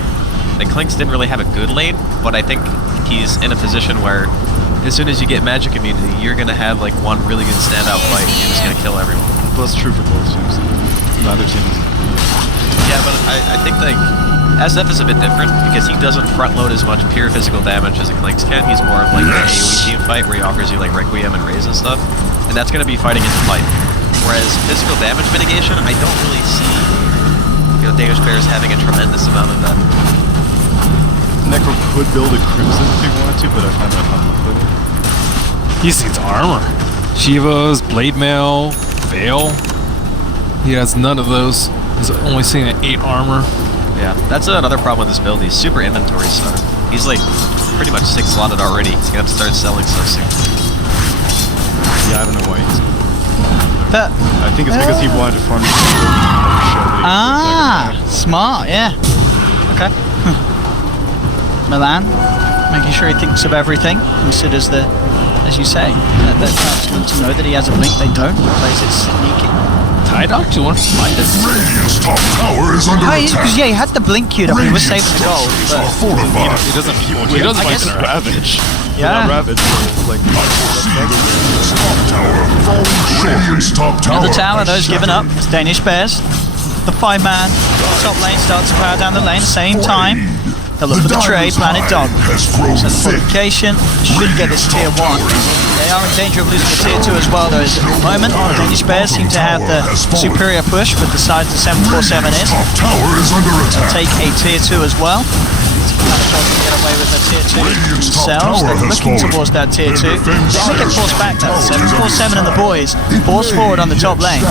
the Clinks didn't really have a good lane, but I think he's in a position where as soon as you get magic immunity, you're gonna have like one really good standout fight and you're just gonna kill everyone. Well, that's true for both teams. Neither team is. Yeah, but I think like SF is a bit different because he doesn't front load as much pure physical damage as a Clinks can. He's more of like an AoE team fight where he offers you like Requiem and Raise and stuff, and that's gonna be fighting his fight. Whereas physical damage mitigation, I don't really see, Danish players having a tremendous amount of that. Necro could build a Crimson if he wanted to, but I find that unlikely. He needs armor. Shivas, Blade Mail, Veil. He has none of those. He's only seeing an 8 armor. Yeah, that's another problem with this build. He's super inventory starved. He's like pretty much 6 slotted already. He's gonna have to start selling so soon. Yeah, I don't know why he's. But I think it's because he wanted to farm. Smart, yeah. Okay. Milan, making sure he thinks of everything, considers the, as you say, that to know that he has a blink. They don't. He plays it sneaky. TIE17 to find it. Radiant's top tower is under attack. Because yeah, he had the blink queued up. He was saving the gold. Structures But are fortified. He doesn't like the Ravage. yeah. Ravage is like. Radiant's top tower falling short. Radiant's top tower. The tower, has those given up. shattered. It's Danish Bears. The 5-man top lane starts to power down the lane. Same time. They'll look for the trade. Planet Dog. Has grown So the thick. fortification should get this tier 1. They are in danger of losing the tier 2 as well, though. At the moment, the Danish Bears seem to have the superior push with the size the 747 is. Top tower is under attack. Take a tier 2 as well. Get away with a tier 2 themselves. They're looking towards that tier 2. They may get forced back though. 747 and the boys force forward on the top lane.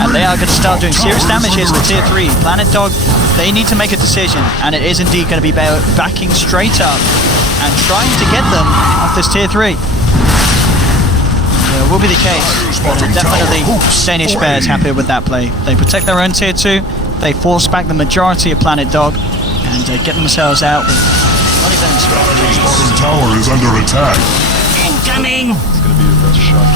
And they are going to start doing serious damage here to the tier 3. Planet Dog, they need to make a decision. And it is indeed going to be backing straight up and trying to get them off this tier 3. Will be the case, but definitely Danish Bears happy with that play. They protect their own tier 2, they force back the majority of Planet Dog, and get themselves out with not even strategy. Bottom tower is under attack. Incoming! It's gonna be the best shot.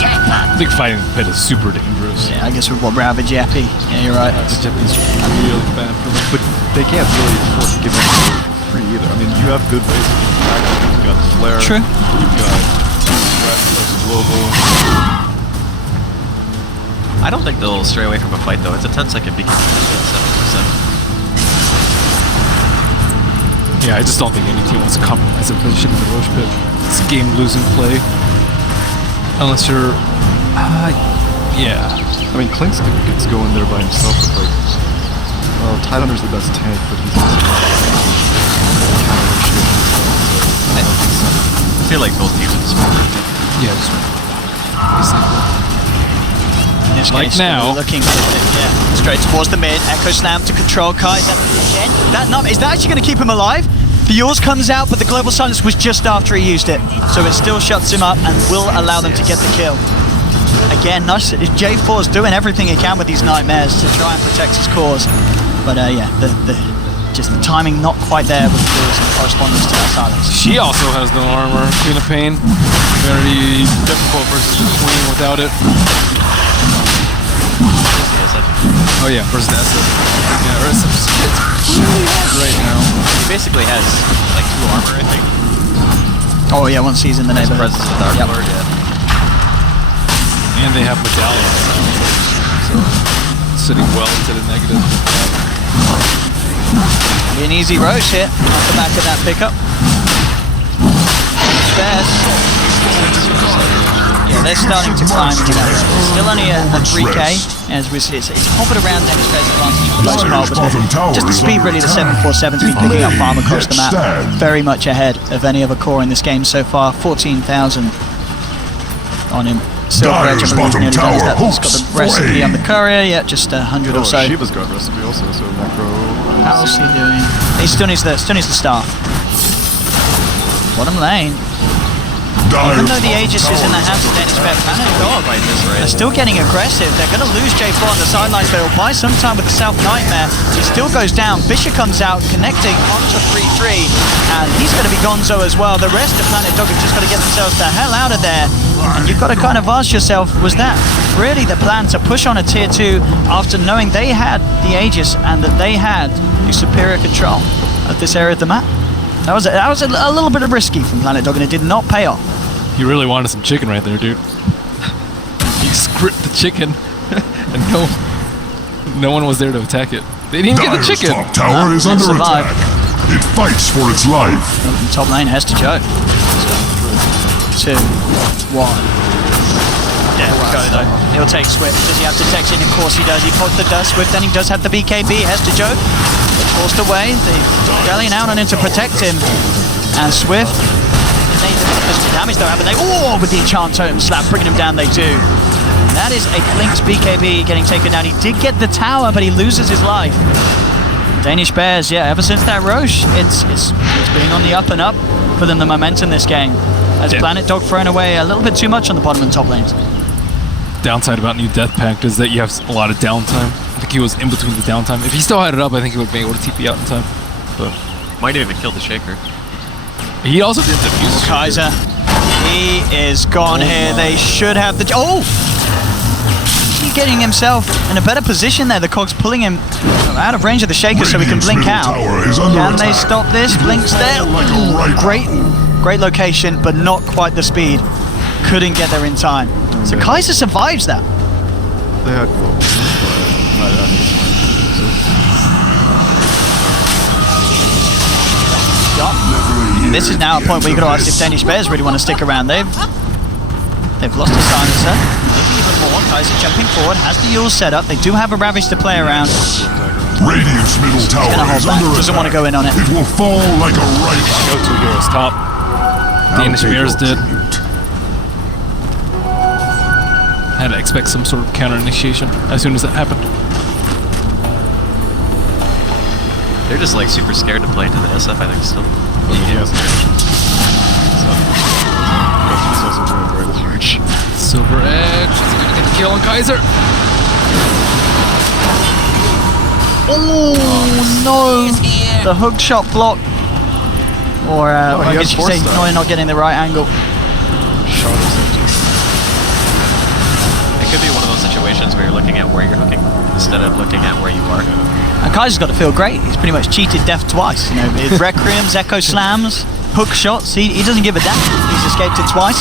Jackpot! I think fighting the pit is super dangerous. Yeah, I guess with what Ravage Yappy. Yeah, you're right. The Japanese are really bad for them. But they can't really afford to give them free either. I mean, you have good ways of attacking. You've got the flare. True. You've got West Coast Global. I don't think they'll stray away from a fight though. It's a 10-second beacon. 7%. Yeah, I just don't think any team wants to compromise their position in the Roche pit. It's a game-losing play. Unless you're... yeah. I mean, Clinks gets going there by himself with like... Well, Tidehunter's the best tank, but he's also... I feel like both teams are just Yeah, just... basically. In this Like case, now. looking straight towards the mid. Echo Slam to control Kaiser. Again, is that actually going to keep him alive? The yours comes out, but the Global Silence was just after he used it. So it still shuts him up and will allow them to get the kill. Again, nice. J4's doing everything he can with these Nightmares to try and protect his cause. But yeah, just the timing not quite there with the kills in correspondence to that silence. She also has no armor. Queen of Pain. Very difficult versus the Queen without it. Oh yeah, versus the SF. Yeah, SF's really hard right now. He basically has like 2 armor, I think. Oh yeah, once he's in the His neighborhood. presence of Dark Yep. Lord, yeah. And they have medallions. So sitting well into the negative. Be an easy roach here off the back of that pickup. Bears. Yeah, they're starting to climb into that. It's still only a 3k, as we see. It's hovered around Danish Bears' advantage for the most part, but just the speed really, the 747's been picking up farm across the map. Very much ahead of any other core in this game so far. 14,000 on him. Silver Edge, I believe, nearly done his that. He's got the recipe on the courier, yeah, just 100 or so. Shiva's got recipe also, so Necro... How's he doing? He still needs the staff. Bottom lane. Even though the Aegis is in the hands of Danish Bear, Planet Dog, they're still getting aggressive. They're going to lose J4 on the sidelines, but it'll buy some time with the South Nightmare. He still goes down. Fisher comes out, connecting onto 3-3, and he's going to be gonzo as well. The rest of Planet Dog have just got to get themselves the hell out of there. And you've got to kind of ask yourself, was that really the plan to push on a tier 2 after knowing they had the Aegis and that they had the superior control of this area of the map? That was a little bit of risky from Planet Dog, and it did not pay off. You really wanted some chicken right there, dude. You script the chicken, and no one was there to attack it. They didn't even get the Dire's chicken. top tower is it under survived. attack. It fights for its life. Top lane has to Joe. 2, 1. Yeah, we'll go though. He'll take Swift. Does he have to text in? Of course he does. He pops the dust. Swift, and he does have the BKB. Has to Joe. Forced away. The rallying out on him to protect him. And Swift. There's some damage though, haven't they? Oh, with the enchant totem slap, bringing him down. They do. And that is a Klink's BKB getting taken down. He did get the tower, but he loses his life. Danish Bears, yeah, ever since that Roche, it's been on the up and up for them, the momentum this game. As Planet Dog thrown away a little bit too much on the bottom and top lanes. Downside about new Death Pact is that you have a lot of downtime. I think he was in between the downtime. If he still had it up, I think he would have been able to TP out in time. But Might have even killed the Shaker. he also did defuse. Kaiser, he is gone here. They should have the... Oh! He's getting himself in a better position there. The Cog's pulling him out of range of the Shaker so he can Radiant's blink middle out. tower is under Can they attack. stop this? Blinks there. Great location, but not quite the speed. Couldn't get there in time. So Kaiser survives that. They had global. This is now a point where you got to ask if Danish Bears really want to stick around. They've lost a silencer, maybe even more. Kaiser jumping forward, has the Yule set up. They do have a Ravage to play around. Radiant's middle Gonna tower hold is back. under Doesn't attack. want to go in on it. It will fall like a ripe Go to heroes top. Danish Bears did. Had to expect some sort of counter initiation as soon as that happened. They're just like super scared to play into the SF, I think, still. Yes. He's also doing very large. Silver Edge is gonna get the kill on Kaiser. Oh no! The hook shot block. Or I he guess has you could say force no, not getting the right angle. Shot himself. It could be one of those situations where you're looking at where you're hooking instead of looking at where you are. And Kaiser's got to feel great. He's pretty much cheated death twice. You know, with Requiems, Echo Slams, hook shots. He doesn't give a damn. He's escaped it twice.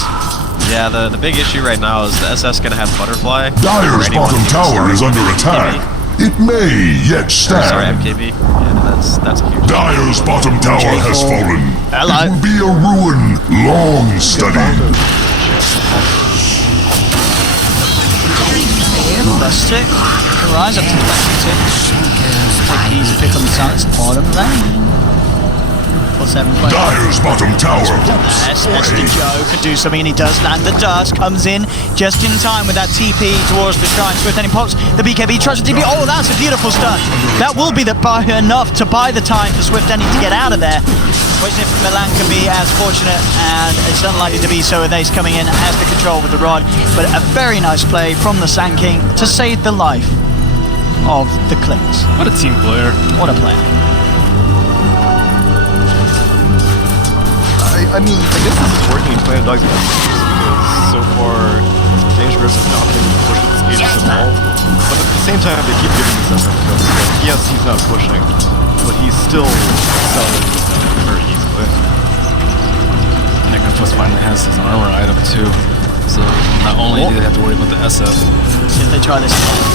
Yeah, the big issue right now is the SF's gonna have Butterfly. Dire's for anyone bottom who tower starts is under MKB. attack. It may yet Sorry, stand. MKB. Yeah, that's a huge. Dire's bottom tower has fallen. Hello. It will be a ruin long studied. +2. Can rise up to +2. Take easy pick on the silence bottom lane. 4-7 play. Dire's bottom tower. Yes, Mr. Joe can do something, and he does land the dust. Comes in just in time with that TP towards the shrine. Swift, and he pops the BKB, tries to TP. Oh, that's a beautiful stun. That will be enough to buy the time for Swift Ending to get out of there. Waiting if Milan can be as fortunate, and it's unlikely to be so with Ace coming in, has the control with the rod. But a very nice play from the Sand King to save the life of the Klinks. What a team player. What a player. I mean, I guess this is working in Planet Dogs because so far Danish Bears have not been able to push with Aegis at all. But at the same time, they keep giving these SF kills. Yes, he's not pushing, but he's still selling very easily. Necrophus finally has his armor item too. So not only do they have to worry about the SF. See if they try this again.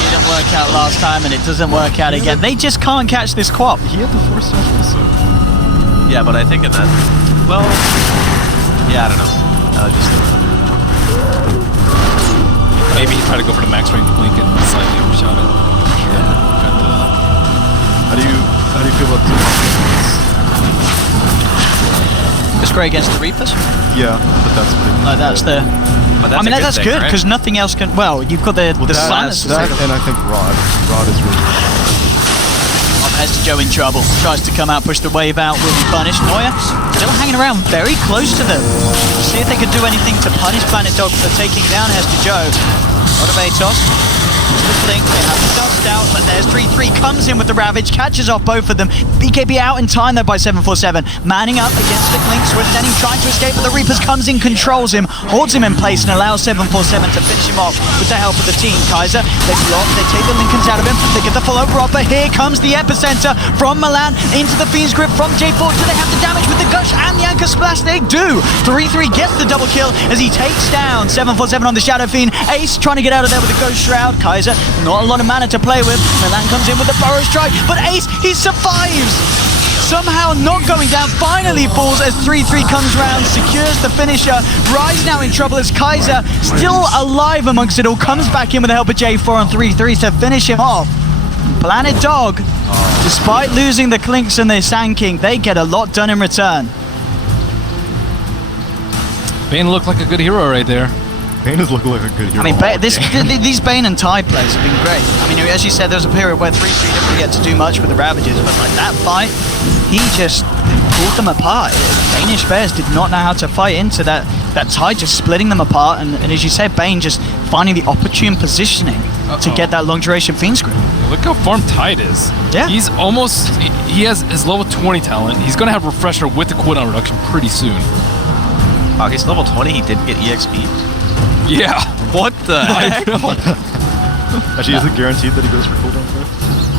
Didn't work out last time, and it doesn't work out again. They just can't catch this quap. He had the 4-star also. Yeah, but I think in that, well, yeah, I don't know. Maybe he tried to go for the max range blink and slightly overshot it. How do you feel about the It's great against the Reapers. Yeah, but that's pretty Like that's the. But that's I mean a that's thing, good right? because nothing else can. Well, you've got the silence. that, and I think Rod is really As Joe in trouble, tries to come out, push the wave out, will be punished. Neuer still hanging around very close to them. See if they could do anything to punish Planet Dog for taking down Hester Joe. A lot of Atos. the Blink, they have the dust out, but there's 3-3 comes in with the Ravage, catches off both of them. BKB out in time though by 747, manning up against the Blink. Swift Denning trying to escape, but the Reapers comes in, controls him, holds him in place, and allows 747 to finish him off with the help of the team. Kaiser, they block, they take the Lincolns out of him, they get the follow proper. Here comes the epicenter from Milan into the Fiend's Grip from J4. Do they have the damage with the Gush and the Anchor Splash? They do. 3-3 gets the double kill as he takes down 747 on the Shadow Fiend. Ace trying to get out of there with the Ghost Shroud. Kaiser, not a lot of mana to play with. Milan comes in with the Burrow Strike, but Ace, he survives. Somehow not going down, finally falls as 3-3 comes round, secures the finisher. Rise now in trouble as Kaiser, still alive amongst it all, comes back in with the help of J4 on 3-3 to finish him off. Planet Dog, despite losing the Clinks and the Sand King, they get a lot done in return. Bane looked like a good hero right there. Bane is looking like a good hero. I mean, these Bane and Tide plays have been great. I mean, as you said, there was a period where 3-3 didn't really get to do much with the Ravages, but like that fight, he just pulled them apart. Danish Bears did not know how to fight into that Tide, just splitting them apart, and as you said, Bane just finding the opportune positioning to get that long duration Fiend Script. Look how farmed Tide is. Yeah. He's almost, he has his level 20 talent. He's going to have Refresher with the cooldown reduction pretty soon. Oh, he's level 20, he didn't get EXP? Yeah. What the heck? Actually, is it guaranteed that he goes for cooldown first?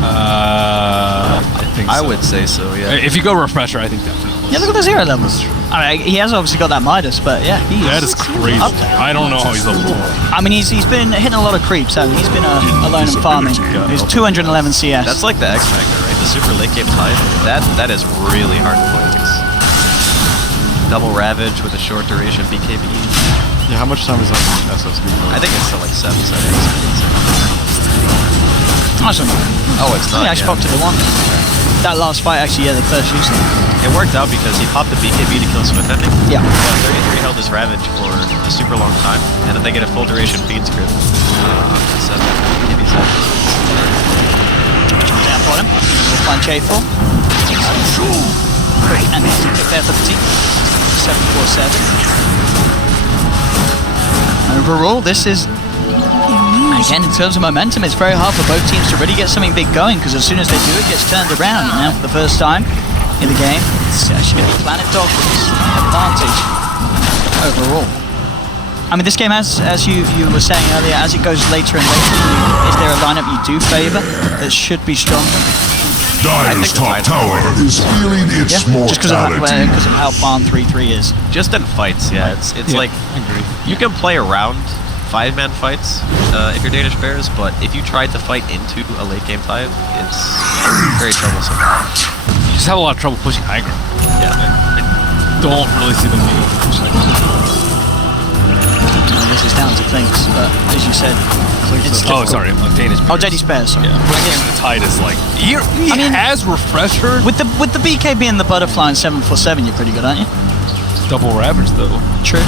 I think so. I would say so, yeah. If you go Refresher, I think definitely. Yeah, look at the 0 levels. I mean, he has obviously got that Midas, but yeah, That is crazy. up there. I don't know how he's level 20. I mean, he's been hitting a lot of creeps, hasn't he? He's been alone and farming. He's 211 CS. That's like the X Factor, right? The super late game Tide. That is really hard to play against. Double Ravage with a short duration BKB. Yeah, how much time is on SSB? I think it's still like 7 seconds. Awesome. Oh, it's not. Yeah, I spoke to the one. That last fight, actually, yeah, the first use. It worked out because he popped the BKB to kill Swift, I think. Yeah. But 33 held his Ravage for a super long time, and then they get a full duration Fiend Script on 7 BKB 7. Down for him. We'll find J4. Great, and he's pick there for the team. 747. Overall, this is, again, in terms of momentum, it's very hard for both teams to really get something big going, because as soon as they do, it gets turned around. And now, for the first time in the game, it's actually going to be Planet Dog with this advantage overall. I mean, this game, as you were saying earlier, as it goes later and later, is there a lineup you do favour that should be stronger? Dire's top tower is feeling its just because mortality. of how farm 3-3 is. Just in fights, yeah. It's like, you can play around 5-man fights if you're Danish Bears, but if you try to fight into a late game Tide, it's very troublesome. You just have a lot of trouble pushing high ground. Yeah. I don't really see them being able to push high ground. This is down to Clinks, but as you said, it's Oh, sorry, Danish Bears. Oh, Danish Bears, sorry. Yeah, the Tide is like, he has Refresher. With the BKB and the Butterfly and 747, you're pretty good, aren't you? Double Ravage, though. True.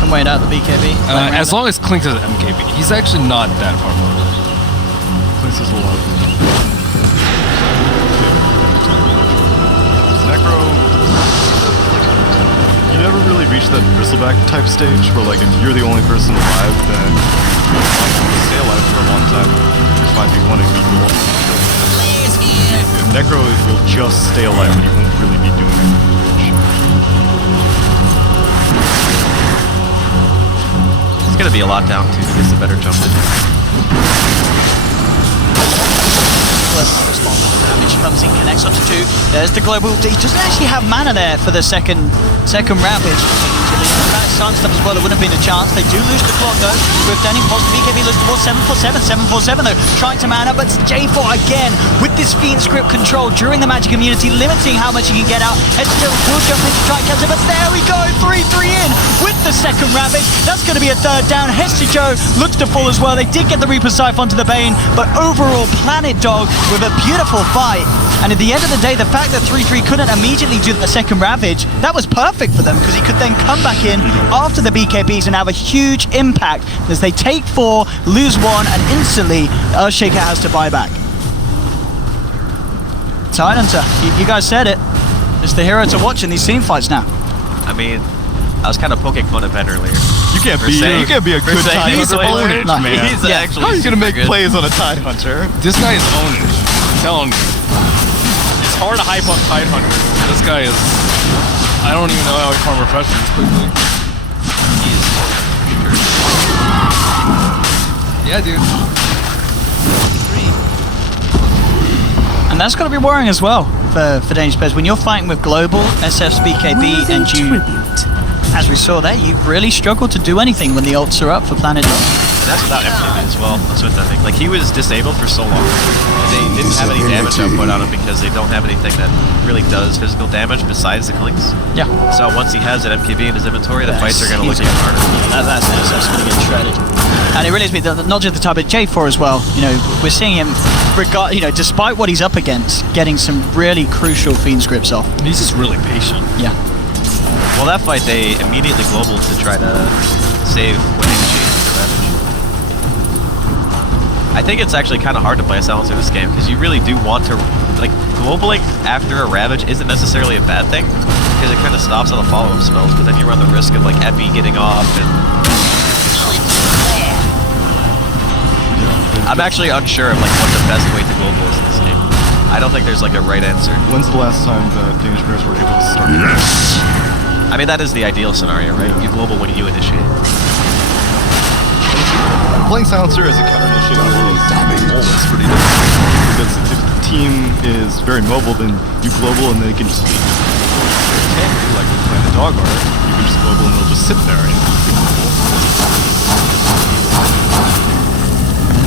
Can wait out the BKB. As long as Clinks has MKB, he's actually not that far from it. Clinks has a lot of Necro. You never really reach that bristleback type stage where, like, if you're the only person alive, then you stay alive for a long time. Just 5v1 and you won't kill him. Necro will just stay alive, but he won't really be doing much. It's going to be a lot down to who gets the better jump in. Damage comes in, connects onto 2. There's the global. He doesn't actually have mana there for the second Ravage. That sun stuff as well, there wouldn't have been a chance. They do lose the clock though. With Denning, positive BKB looks towards 747. 747 though, trying to man up, but J4 again with this Fiend Script control during the magic immunity, limiting how much he can get out. Headstill will jump in to try and catch it, but there we go, 3-3 in with the second Ravage. That's going to be a third down. Hester Joe looks to fall as well. They did get the Reaper Scythe onto the Bane, but overall, Planet Dog with a beautiful fight. And at the end of the day, the fact that 3-3 couldn't immediately do the second Ravage, that was perfect for them, because he could then come back in after the BKBs and have a huge impact as they take 4, lose 1, and instantly Earthshaker has to buy back. Tidehunter, you guys said it. It's the hero to watch in these team fights now. I mean, I was kind of poking fun at Ben earlier. You can't For be saying- you can't be a for good saying Tide he's Hunter player. ownage, No. man. He's Yeah. actually How are you gonna super make good. plays on a Tide Hunter? This guy is ownage. I'm telling you. It's hard to hype on Tide Hunter. This guy is... I don't even know how he farm refreshments quickly. Yeah, dude. And that's got to be worrying as well for Danish players. When you're fighting with Global, SF's BKB, and you, as we saw there, you really struggle to do anything when the ults are up for Planet Dog. And that's without MKB as well. That's what I think. Like, he was disabled for so long. And they didn't have any damage output on him because they don't have anything that really does physical damage besides the clinks. Yeah. So once he has an MKB in his inventory, the fights are going to look even harder. That's going to get shredded. And it really is not just the type, but J4 as well. You know, we're seeing him, despite what he's up against, getting some really crucial Fiend scripts off. And he's just really patient. Yeah. Well, that fight, they immediately global to try to save when they initiate the Ravage. I think it's actually kind of hard to play a silencer this game, because you really do want to, like, globaling after a Ravage isn't necessarily a bad thing, because it kind of stops all the follow-up spells, but then you run the risk of, like, Epi getting off, and... I'm actually unsure of, like, what the best way to global is in this game. I don't think there's, like, a right answer. When's the last time the Danish players were able to start? Yes! I mean, that is the ideal scenario, right? You global when you initiate. Playing Silencer as a counter-initiator is pretty difficult. Because if the team is very mobile, then you global and they can just... Like when playing the dog art, you can just global and they'll just sit there and...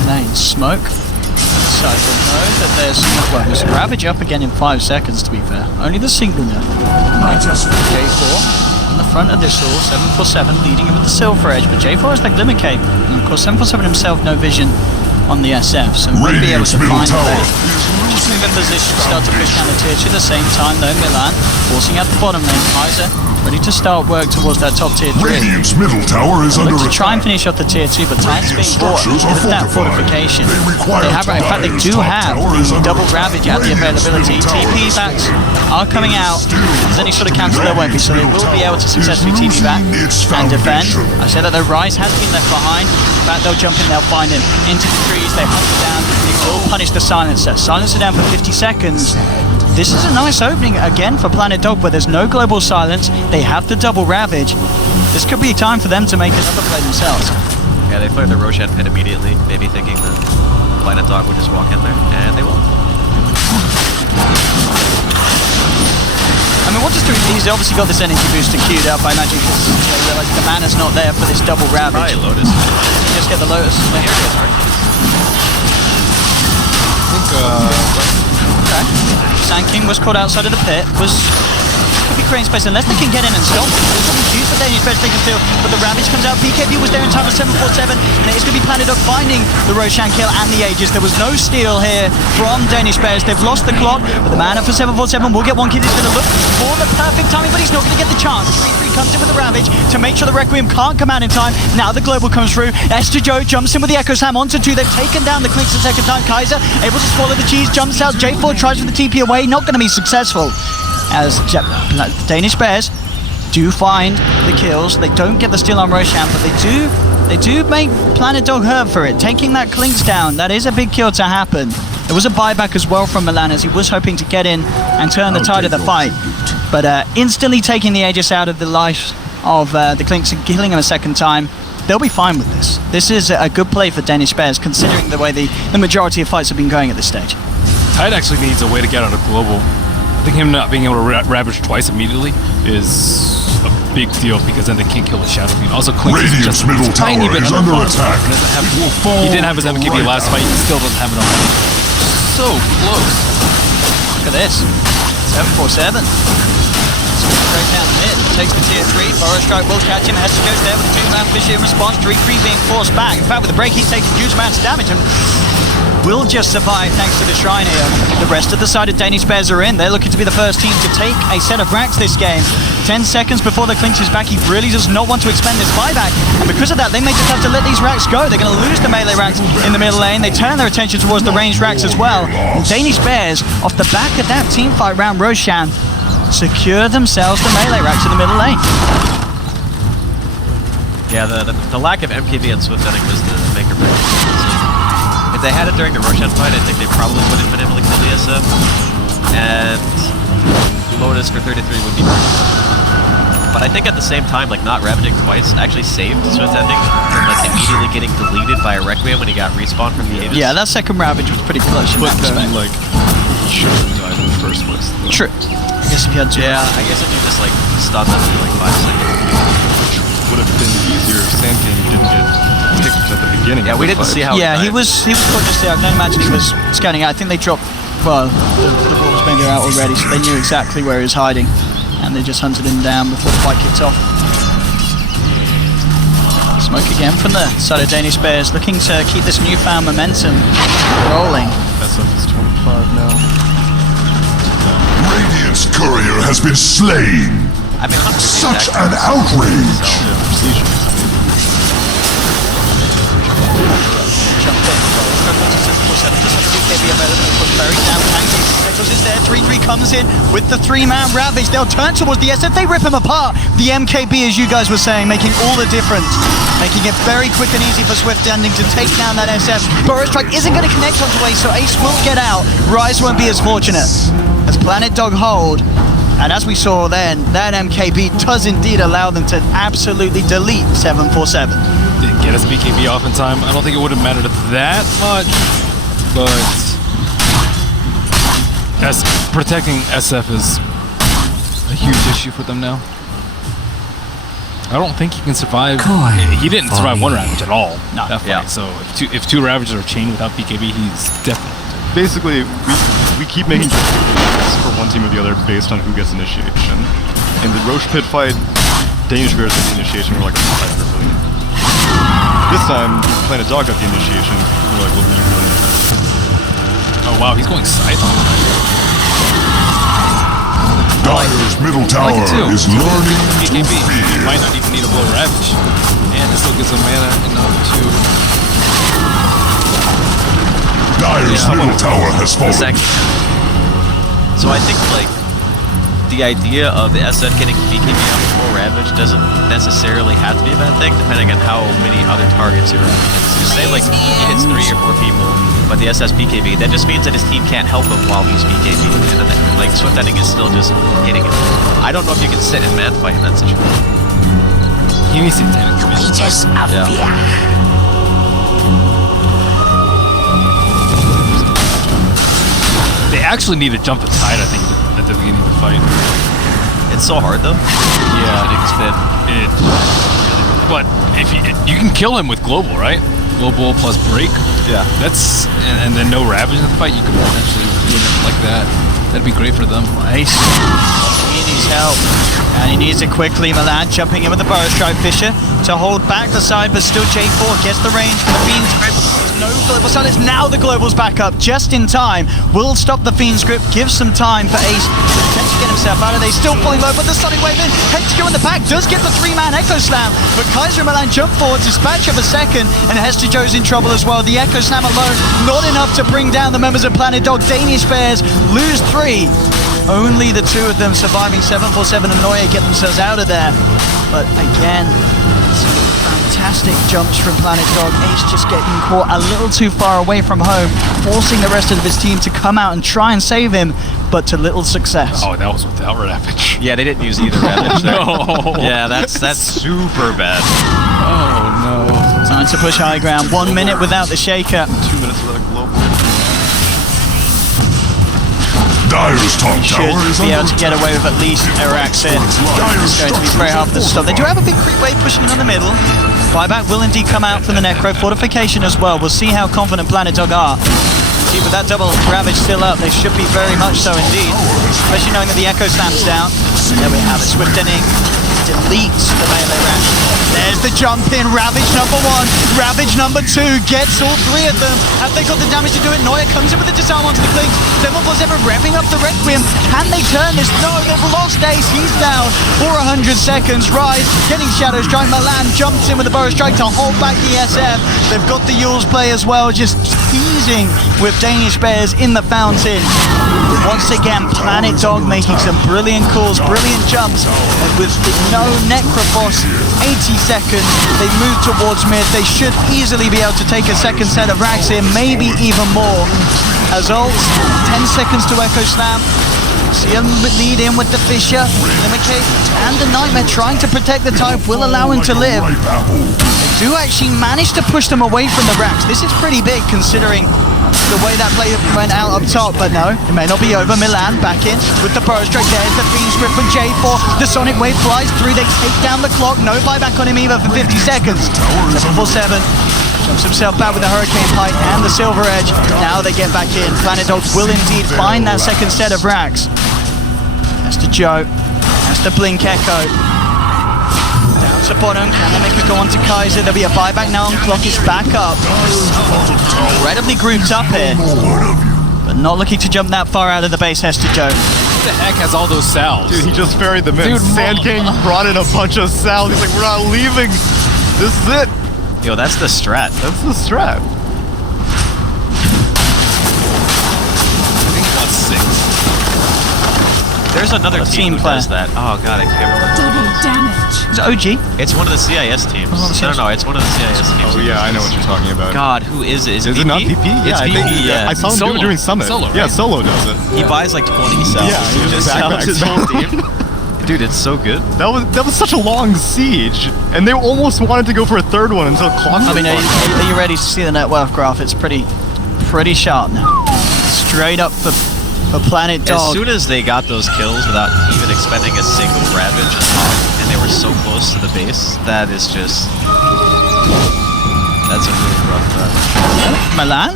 Lane smoke. Cypher knows that there's Ravage up again in 5 seconds, to be fair. Only the single now. J4 on the front of this all, 747 leading him with the silver edge, but J4 has the glimmer cape. And of course 747 himself no vision on the SF, so we'll be able to find the lane. Just move in position, start to push down the tier 2 at the same time though. Milan forcing out the bottom lane. Kaiser ready to start work towards that top tier 3. Radiant's middle tower is under Look to try and attack. finish off the tier 2, but Titan's being bought structures are with that fortified. fortification. They require In fact, they do top have tower is under double attack. Ravage at the Radiant's availability. middle tower TP is backs are coming out. If there's any sort of cancel, there won't be, so they will be able to successfully TP back and defend. I said that the Rise has been left behind. In fact, they'll jump in, they'll find him. Into the trees, they hunt him down. They will punish the Silencer. Silencer down for 50 seconds. This is a nice opening again for Planet Dog, where there's no global silence. They have the double Ravage. This could be time for them to make another play themselves. Yeah, they played the Roshan pit immediately, maybe thinking that Planet Dog would just walk in there, and they will. I mean, what does he's obviously got this energy booster queued up, I imagine, because you realize the mana's not there for this double Ravage. Probably Lotus. Just get the Lotus. Here it is, Arcus. Okay. Sand King was caught outside of the pit, could be creating space unless they can get in and stop. There's something huge for Danish players they can steal, but the Ravage comes out. BKB was there in time for 747, and it's going to be Planet Dog finding the Roshan kill and the Aegis. There was no steal here from Danish players. They've lost the clock, but the mana for 747 will get one kid. He's going to look for the perfect timing, but he's not going to get the chance. 3-3 comes in with the Ravage to make sure the Requiem can't come out in time. Now the Global comes through. Esther Joe jumps in with the Echo Slam onto 2. They've taken down the Clinks the second time. Kaiser able to swallow the cheese, jumps out. J4 tries with the TP away, not going to be successful. As the Danish Bears do find the kills. They don't get the steal on Roshan, but they do make Planet Dog hurt for it. Taking that Clinks down, that is a big kill to happen. There was a buyback as well from Milan, as he was hoping to get in and turn the tide of the fight. But instantly taking the Aegis out of the life of the Clinks and killing him a second time, they'll be fine with this. This is a good play for Danish Bears, considering the way the majority of fights have been going at this stage. Tide actually needs a way to get out of global. I think him not being able to Ravage twice immediately is a big deal, because then they can't kill the Shadow Fiend. Also, Clinks is Radiant's just middle a tiny tower bit is under under attack. He didn't have his MKB last fight. He still doesn't have it on him. So close. Look at this. 747. Straight down the mid. Takes the tier 3. Forest Strike will catch him. Hester goes there with a 2-man fish in response. 3-3 being forced back. In fact, with the break, he's taking huge amounts of damage and will just survive thanks to the Shrine here. The rest of the side of Danish Bears are in. They're looking to be the first team to take a set of racks this game. 10 seconds before the Clinks is back. He really does not want to expend this buyback. And because of that, they may just have to let these racks go. They're going to lose the melee racks in the middle lane. They turn their attention towards the ranged racks as well. And Danish Bears, off the back of that team fight round Roshan, secure themselves the melee racks in the middle lane. Yeah, the lack of MKB and Swift ending was the make or break. If they had it during the Roshan fight, I think they probably would have been able to kill the SF. And Lotus for 33 would be perfect. But I think at the same time, like not ravaging twice actually saved Swift ending from like immediately getting deleted by a Requiem when he got respawned from the Aegis. Yeah, that second ravage was pretty clutch in But that then, respect. like, he should have died in the first place. Though. True. I guess if you had to. Yeah, I guess if you just like stun them for like 5 seconds. Would have been easier if Sand King didn't get picked at the beginning. Yeah, of we the didn't fight. see how Yeah, he died. was caught just there. I can imagine he was scanning out. I think they dropped, well, the ball was maybe out already, so they knew exactly where he was hiding. And they just hunted him down before the fight kicked off. Smoke again from the side of Danish Bears, looking to keep this newfound momentum rolling. SF is 25 now. Radiant's courier has been slain. I mean, Such an outrage! Jump in. Very down tanky. Echoes is there. 3-3 comes in with the 3-man Ravage. They'll turn towards the SF. They rip him apart. The MKB, as you guys were saying, making all the difference. Making it very quick and easy for Swift Ending to take down that SF. Burrow Strike isn't going to connect onto Ace, so Ace will get out. Rise won't be as fortunate as Planet Dog hold. And as we saw then, that MKB does indeed allow them to absolutely delete 747. Didn't get his BKB off in time. I don't think it would have mattered that much, but as protecting SF is a huge issue for them now. I don't think he can survive. He didn't survive one Ravage at all. No. That fight. Yeah. So if two Ravages are chained without BKB, he's definitely. Basically, we keep making decisions for one team or the other based on who gets initiation. In the Roche Pit fight, Danish Bears got the initiation, we're like, oh, really. This time, Planet Dog got the initiation, we're like, well, you really need that. Oh wow, he's going Scythe on him. Dyer's middle I tower like it too. is learning to BKB. He fear. might not even need a blow Ravage. And it still gives him mana enough to. Dyer's middle tower has fallen. So I think like the idea of the SF getting BKB on before Ravage doesn't necessarily have to be a bad thing, depending on how many other targets you're at. So say like he hits 3 or 4 people, but the SS BKB, that just means that his team can't help him while he's BKB, and then like Swift Ending is still just hitting him. I don't know if you can sit in man fight in that situation. He needs to tank. Wages of Yeah. fear. They actually need to jump the tide, I think, at the beginning of the fight. It's so hard though. Yeah. Spin. But if you can kill him with global, right? Global plus break. Yeah. That's and then no Ravage in the fight. You could potentially win it like that. That'd be great for them. Ace, he needs help, and he needs it quickly. Milan jumping in with the Burrow Strike Fisher to hold back the side, but still J4 gets the range from the Fiend's Grip. No global silence. Now the global's back up just in time. Will stop the Fiend's Grip, gives some time for Ace to potentially get himself out of there. He's still pulling low, but the Sonic Wave in. Hexagon in the back does get the 3-man Echo Slam, but Kaiser and Milan jump forward, dispatch of a second, and Hester Joe's in trouble as well. The Echo Slam alone, not enough to bring down the members of Planet Dog. Danish Bears lose 3. Only the 2 of them surviving. 747 and Neuer get themselves out of there. But again, some fantastic jumps from Planet Dog. Ace just getting caught a little too far away from home, forcing the rest of his team to come out and try and save him, but to little success. Oh, that was without Ravage. Yeah, they didn't use either Ravage there. No. Yeah, that's super bad. Oh no. Time to push high ground. 1 minute without the shaker. 2 minutes without global. Dyer's top Should tower is be able under to get away with at least Iraq's in. It's going to be very hard for the stop. They do have a big creep wave pushing in on the middle. Buyback will indeed come out from the Necro. Fortification as well. We'll see how confident Planet Dog are. See, with that double Ravage still up, they should be very much so indeed. Especially knowing that the Echo Slam's down. There we have it. Swift Ending deletes the melee range. There's the jump in. Ravage number 1. Ravage number 2 gets all 3 of them. Have they got the damage to do it? Neuer comes in with the disarm onto the Klink. 747 revving up the Requiem. Can they turn this? No, they've lost Ace. He's down for 100 seconds. Rise getting Shadow Strike. Milan jumps in with the Burrow Strike to hold back the SF. They've got the Yules play as well, just teasing with Danish Bears in the fountain. Once again, Planet Dog making some brilliant calls, brilliant jumps, and with no Necrophos, 86 seconds. They move towards mid. They should easily be able to take a second set of racks here, maybe even more. As ults, 10 seconds to Echo Slam. See him lead in with the Fisher, Limicate, and the Nightmare trying to protect the type will allow him to live. They do actually manage to push them away from the racks. This is pretty big considering the way that play went out up top, but no, it may not be over. Milan back in with the burst straight. There's the Fiend Script from J4. The Sonic Wave flies through. They take down the clock. No buyback on him either for 50 seconds. 747 jumps himself back with the Hurricane Pike and the Silver Edge. Now they get back in. Planet Dogs will indeed find that second set of racks. That's the Joe. That's the Blink Echo. Down to bottom. Can they make it go on to Kaiser? There'll be a buyback now and clock is back up. Incredibly grouped up here. But not looking to jump that far out of the base, Hester Joe. Who the heck has all those salves? Dude, he just ferried them in. Dude, Sand King brought in a bunch of salves. He's like, we're not leaving. This is it. Yo, that's the strat. That's the strat. I think that's 6. There's another team who player. does that. Oh god, I can't remember. Double damage. Is it OG? It's one of the CIS teams. No, it's one of the CIS teams. Oh yeah, I know what you're talking about. God, who is it? Is it not PP? It's I PP, think yeah. I saw him do Solo. it during Summit. Solo, Yeah, right? Solo does it. He buys like 20 cells. Yeah, he just sells his whole team. Dude, it's so good. That was such a long siege, and they almost wanted to go for a third one until clock. I mean, are you ready to see the net worth graph? It's pretty sharp now. Straight up for Planet Dog. As soon as they got those kills without even expending a single Ravage, and they were so close to the base, that is just... That's a really rough Milan?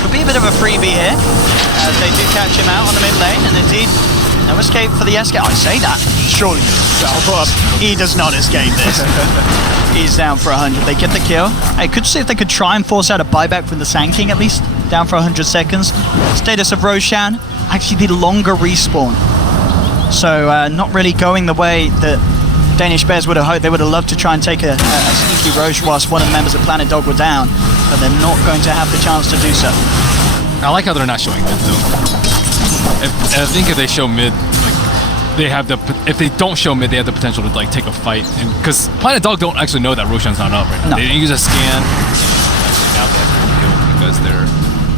Could be a bit of a freebie here, as they do catch him out on the mid lane, and indeed, no escape for the SK. I say that, surely. He does not escape this. He's down for 100. They get the kill. I could see if they could try and force out a buyback from the Sand King at least. Down for 100 seconds. Status of Roshan actually did longer respawn. So not really going the way that Danish Bears would have hoped. They would have loved to try and take a sneaky Roche whilst one of the members of Planet Dog were down. But they're not going to have the chance to do so. I like how they're not showing mid though. I think if they show mid, like, they have the. If they don't show mid, they have the potential to like take a fight. And because Planet Dog don't actually know that Roshan's not up right now. No. They didn't use a scan. Now they have to kill because they're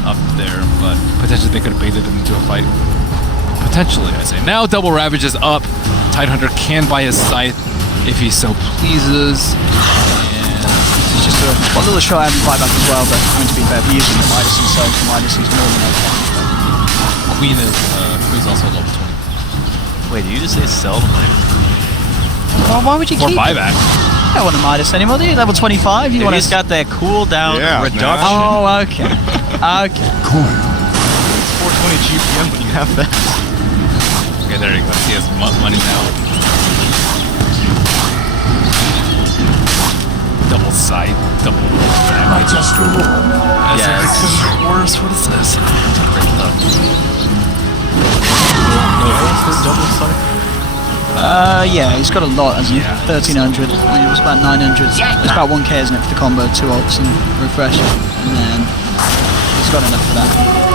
up there. But potentially they could have baited them into a fight. Potentially, I say. Now Double Ravage is up. Tidehunter can buy his scythe if he so pleases. It's just a little shot out and buyback as well, but I mean, to be fair, if you're using the Midas himself, the Midas is more than okay. Queen is also level 20. Wait, did you just say sell the Midas? Well, why would you Or keep buyback. You don't want a Midas anymore, do you? Level 25? You want He's got that cooldown reduction. Oh, okay. Okay. It's 420 GPM when you have that. Okay, there you go. He has money now. Double scythe, double whatever. Yeah, it's worse. What is this? Yeah, he's got a lot, hasn't he? Yeah. 1300. I mean, it was about 900. It's about 1k, isn't it, for the combo, 2 ults and refresh. And then he's got enough for that.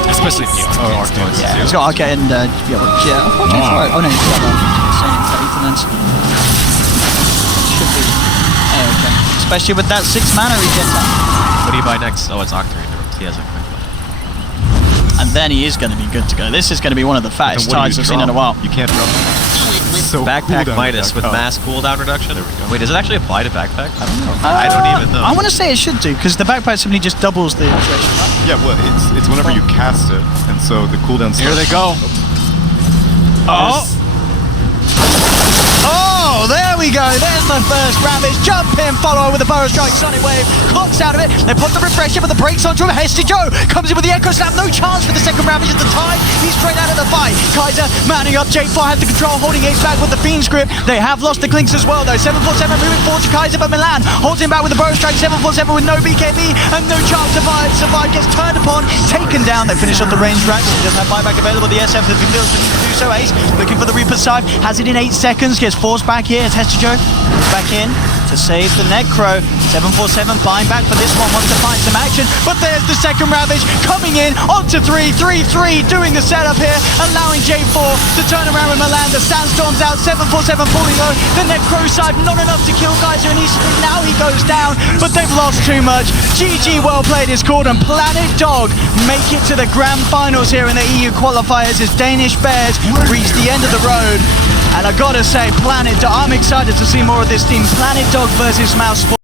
Especially if you are Yeah, he's got arcade and yeah. Oh no, he's got Ethernet. Should be okay. Especially with that 6 mana he gets up. What do you buy next? Oh, it's Octarine. He has a quick one. And then he is going to be good to go. This is going to be one of the fattest And what do tides you I've seen in a while. You can't drop it. So Backpack cooldown Midas with reduction. mass cooldown reduction. There we go. Wait, does it actually apply to backpack? I don't even know. I want to say it should do, because the backpack simply just doubles the duration. Yeah, well, it's whenever you cast it, and so the cooldown. Here they go. Oh! Oh, there we go. There's the first Ravage. Jump in, follow with the Burrow Strike, Sonic Wave. Clocks out of it. They put the refresher, but the brakes onto him. Hester Joe comes in with the Echo Slap. No chance for the second Ravage at the time. He's straight out of the fight. Kaiser manning up. J4 has the control, holding Ace back with the Fiend Script. They have lost the Clinks as well, though. 747 moving forward to Kaiser, but Milan holds him back with the Burrow Strike. 747 with no BKB and no chance to survive. Survive gets turned upon, taken down. They finish off the range racks. He doesn't have buyback available. The SF has been built to do so. Ace looking for the Reaper's Scythe. Has it in 8 seconds. Gets forced back back here. Testajo back in to save the Necro. 747 buying back for this one, wants to find some action, but there's the second Ravage coming in onto 3-3-3, doing the setup here, allowing J4 to turn around with Milan. The Sandstorm's out, 747 falling low. The Necro side, not enough to kill Geyser, and now he goes down, but they've lost too much. GG, well played is called, and Planet Dog make it to the grand finals here in the EU qualifiers as Danish Bears reach the end of the road. And I gotta say, Planet Dog, I'm excited to see more of this team. Planet Dog versus Mouse Sport.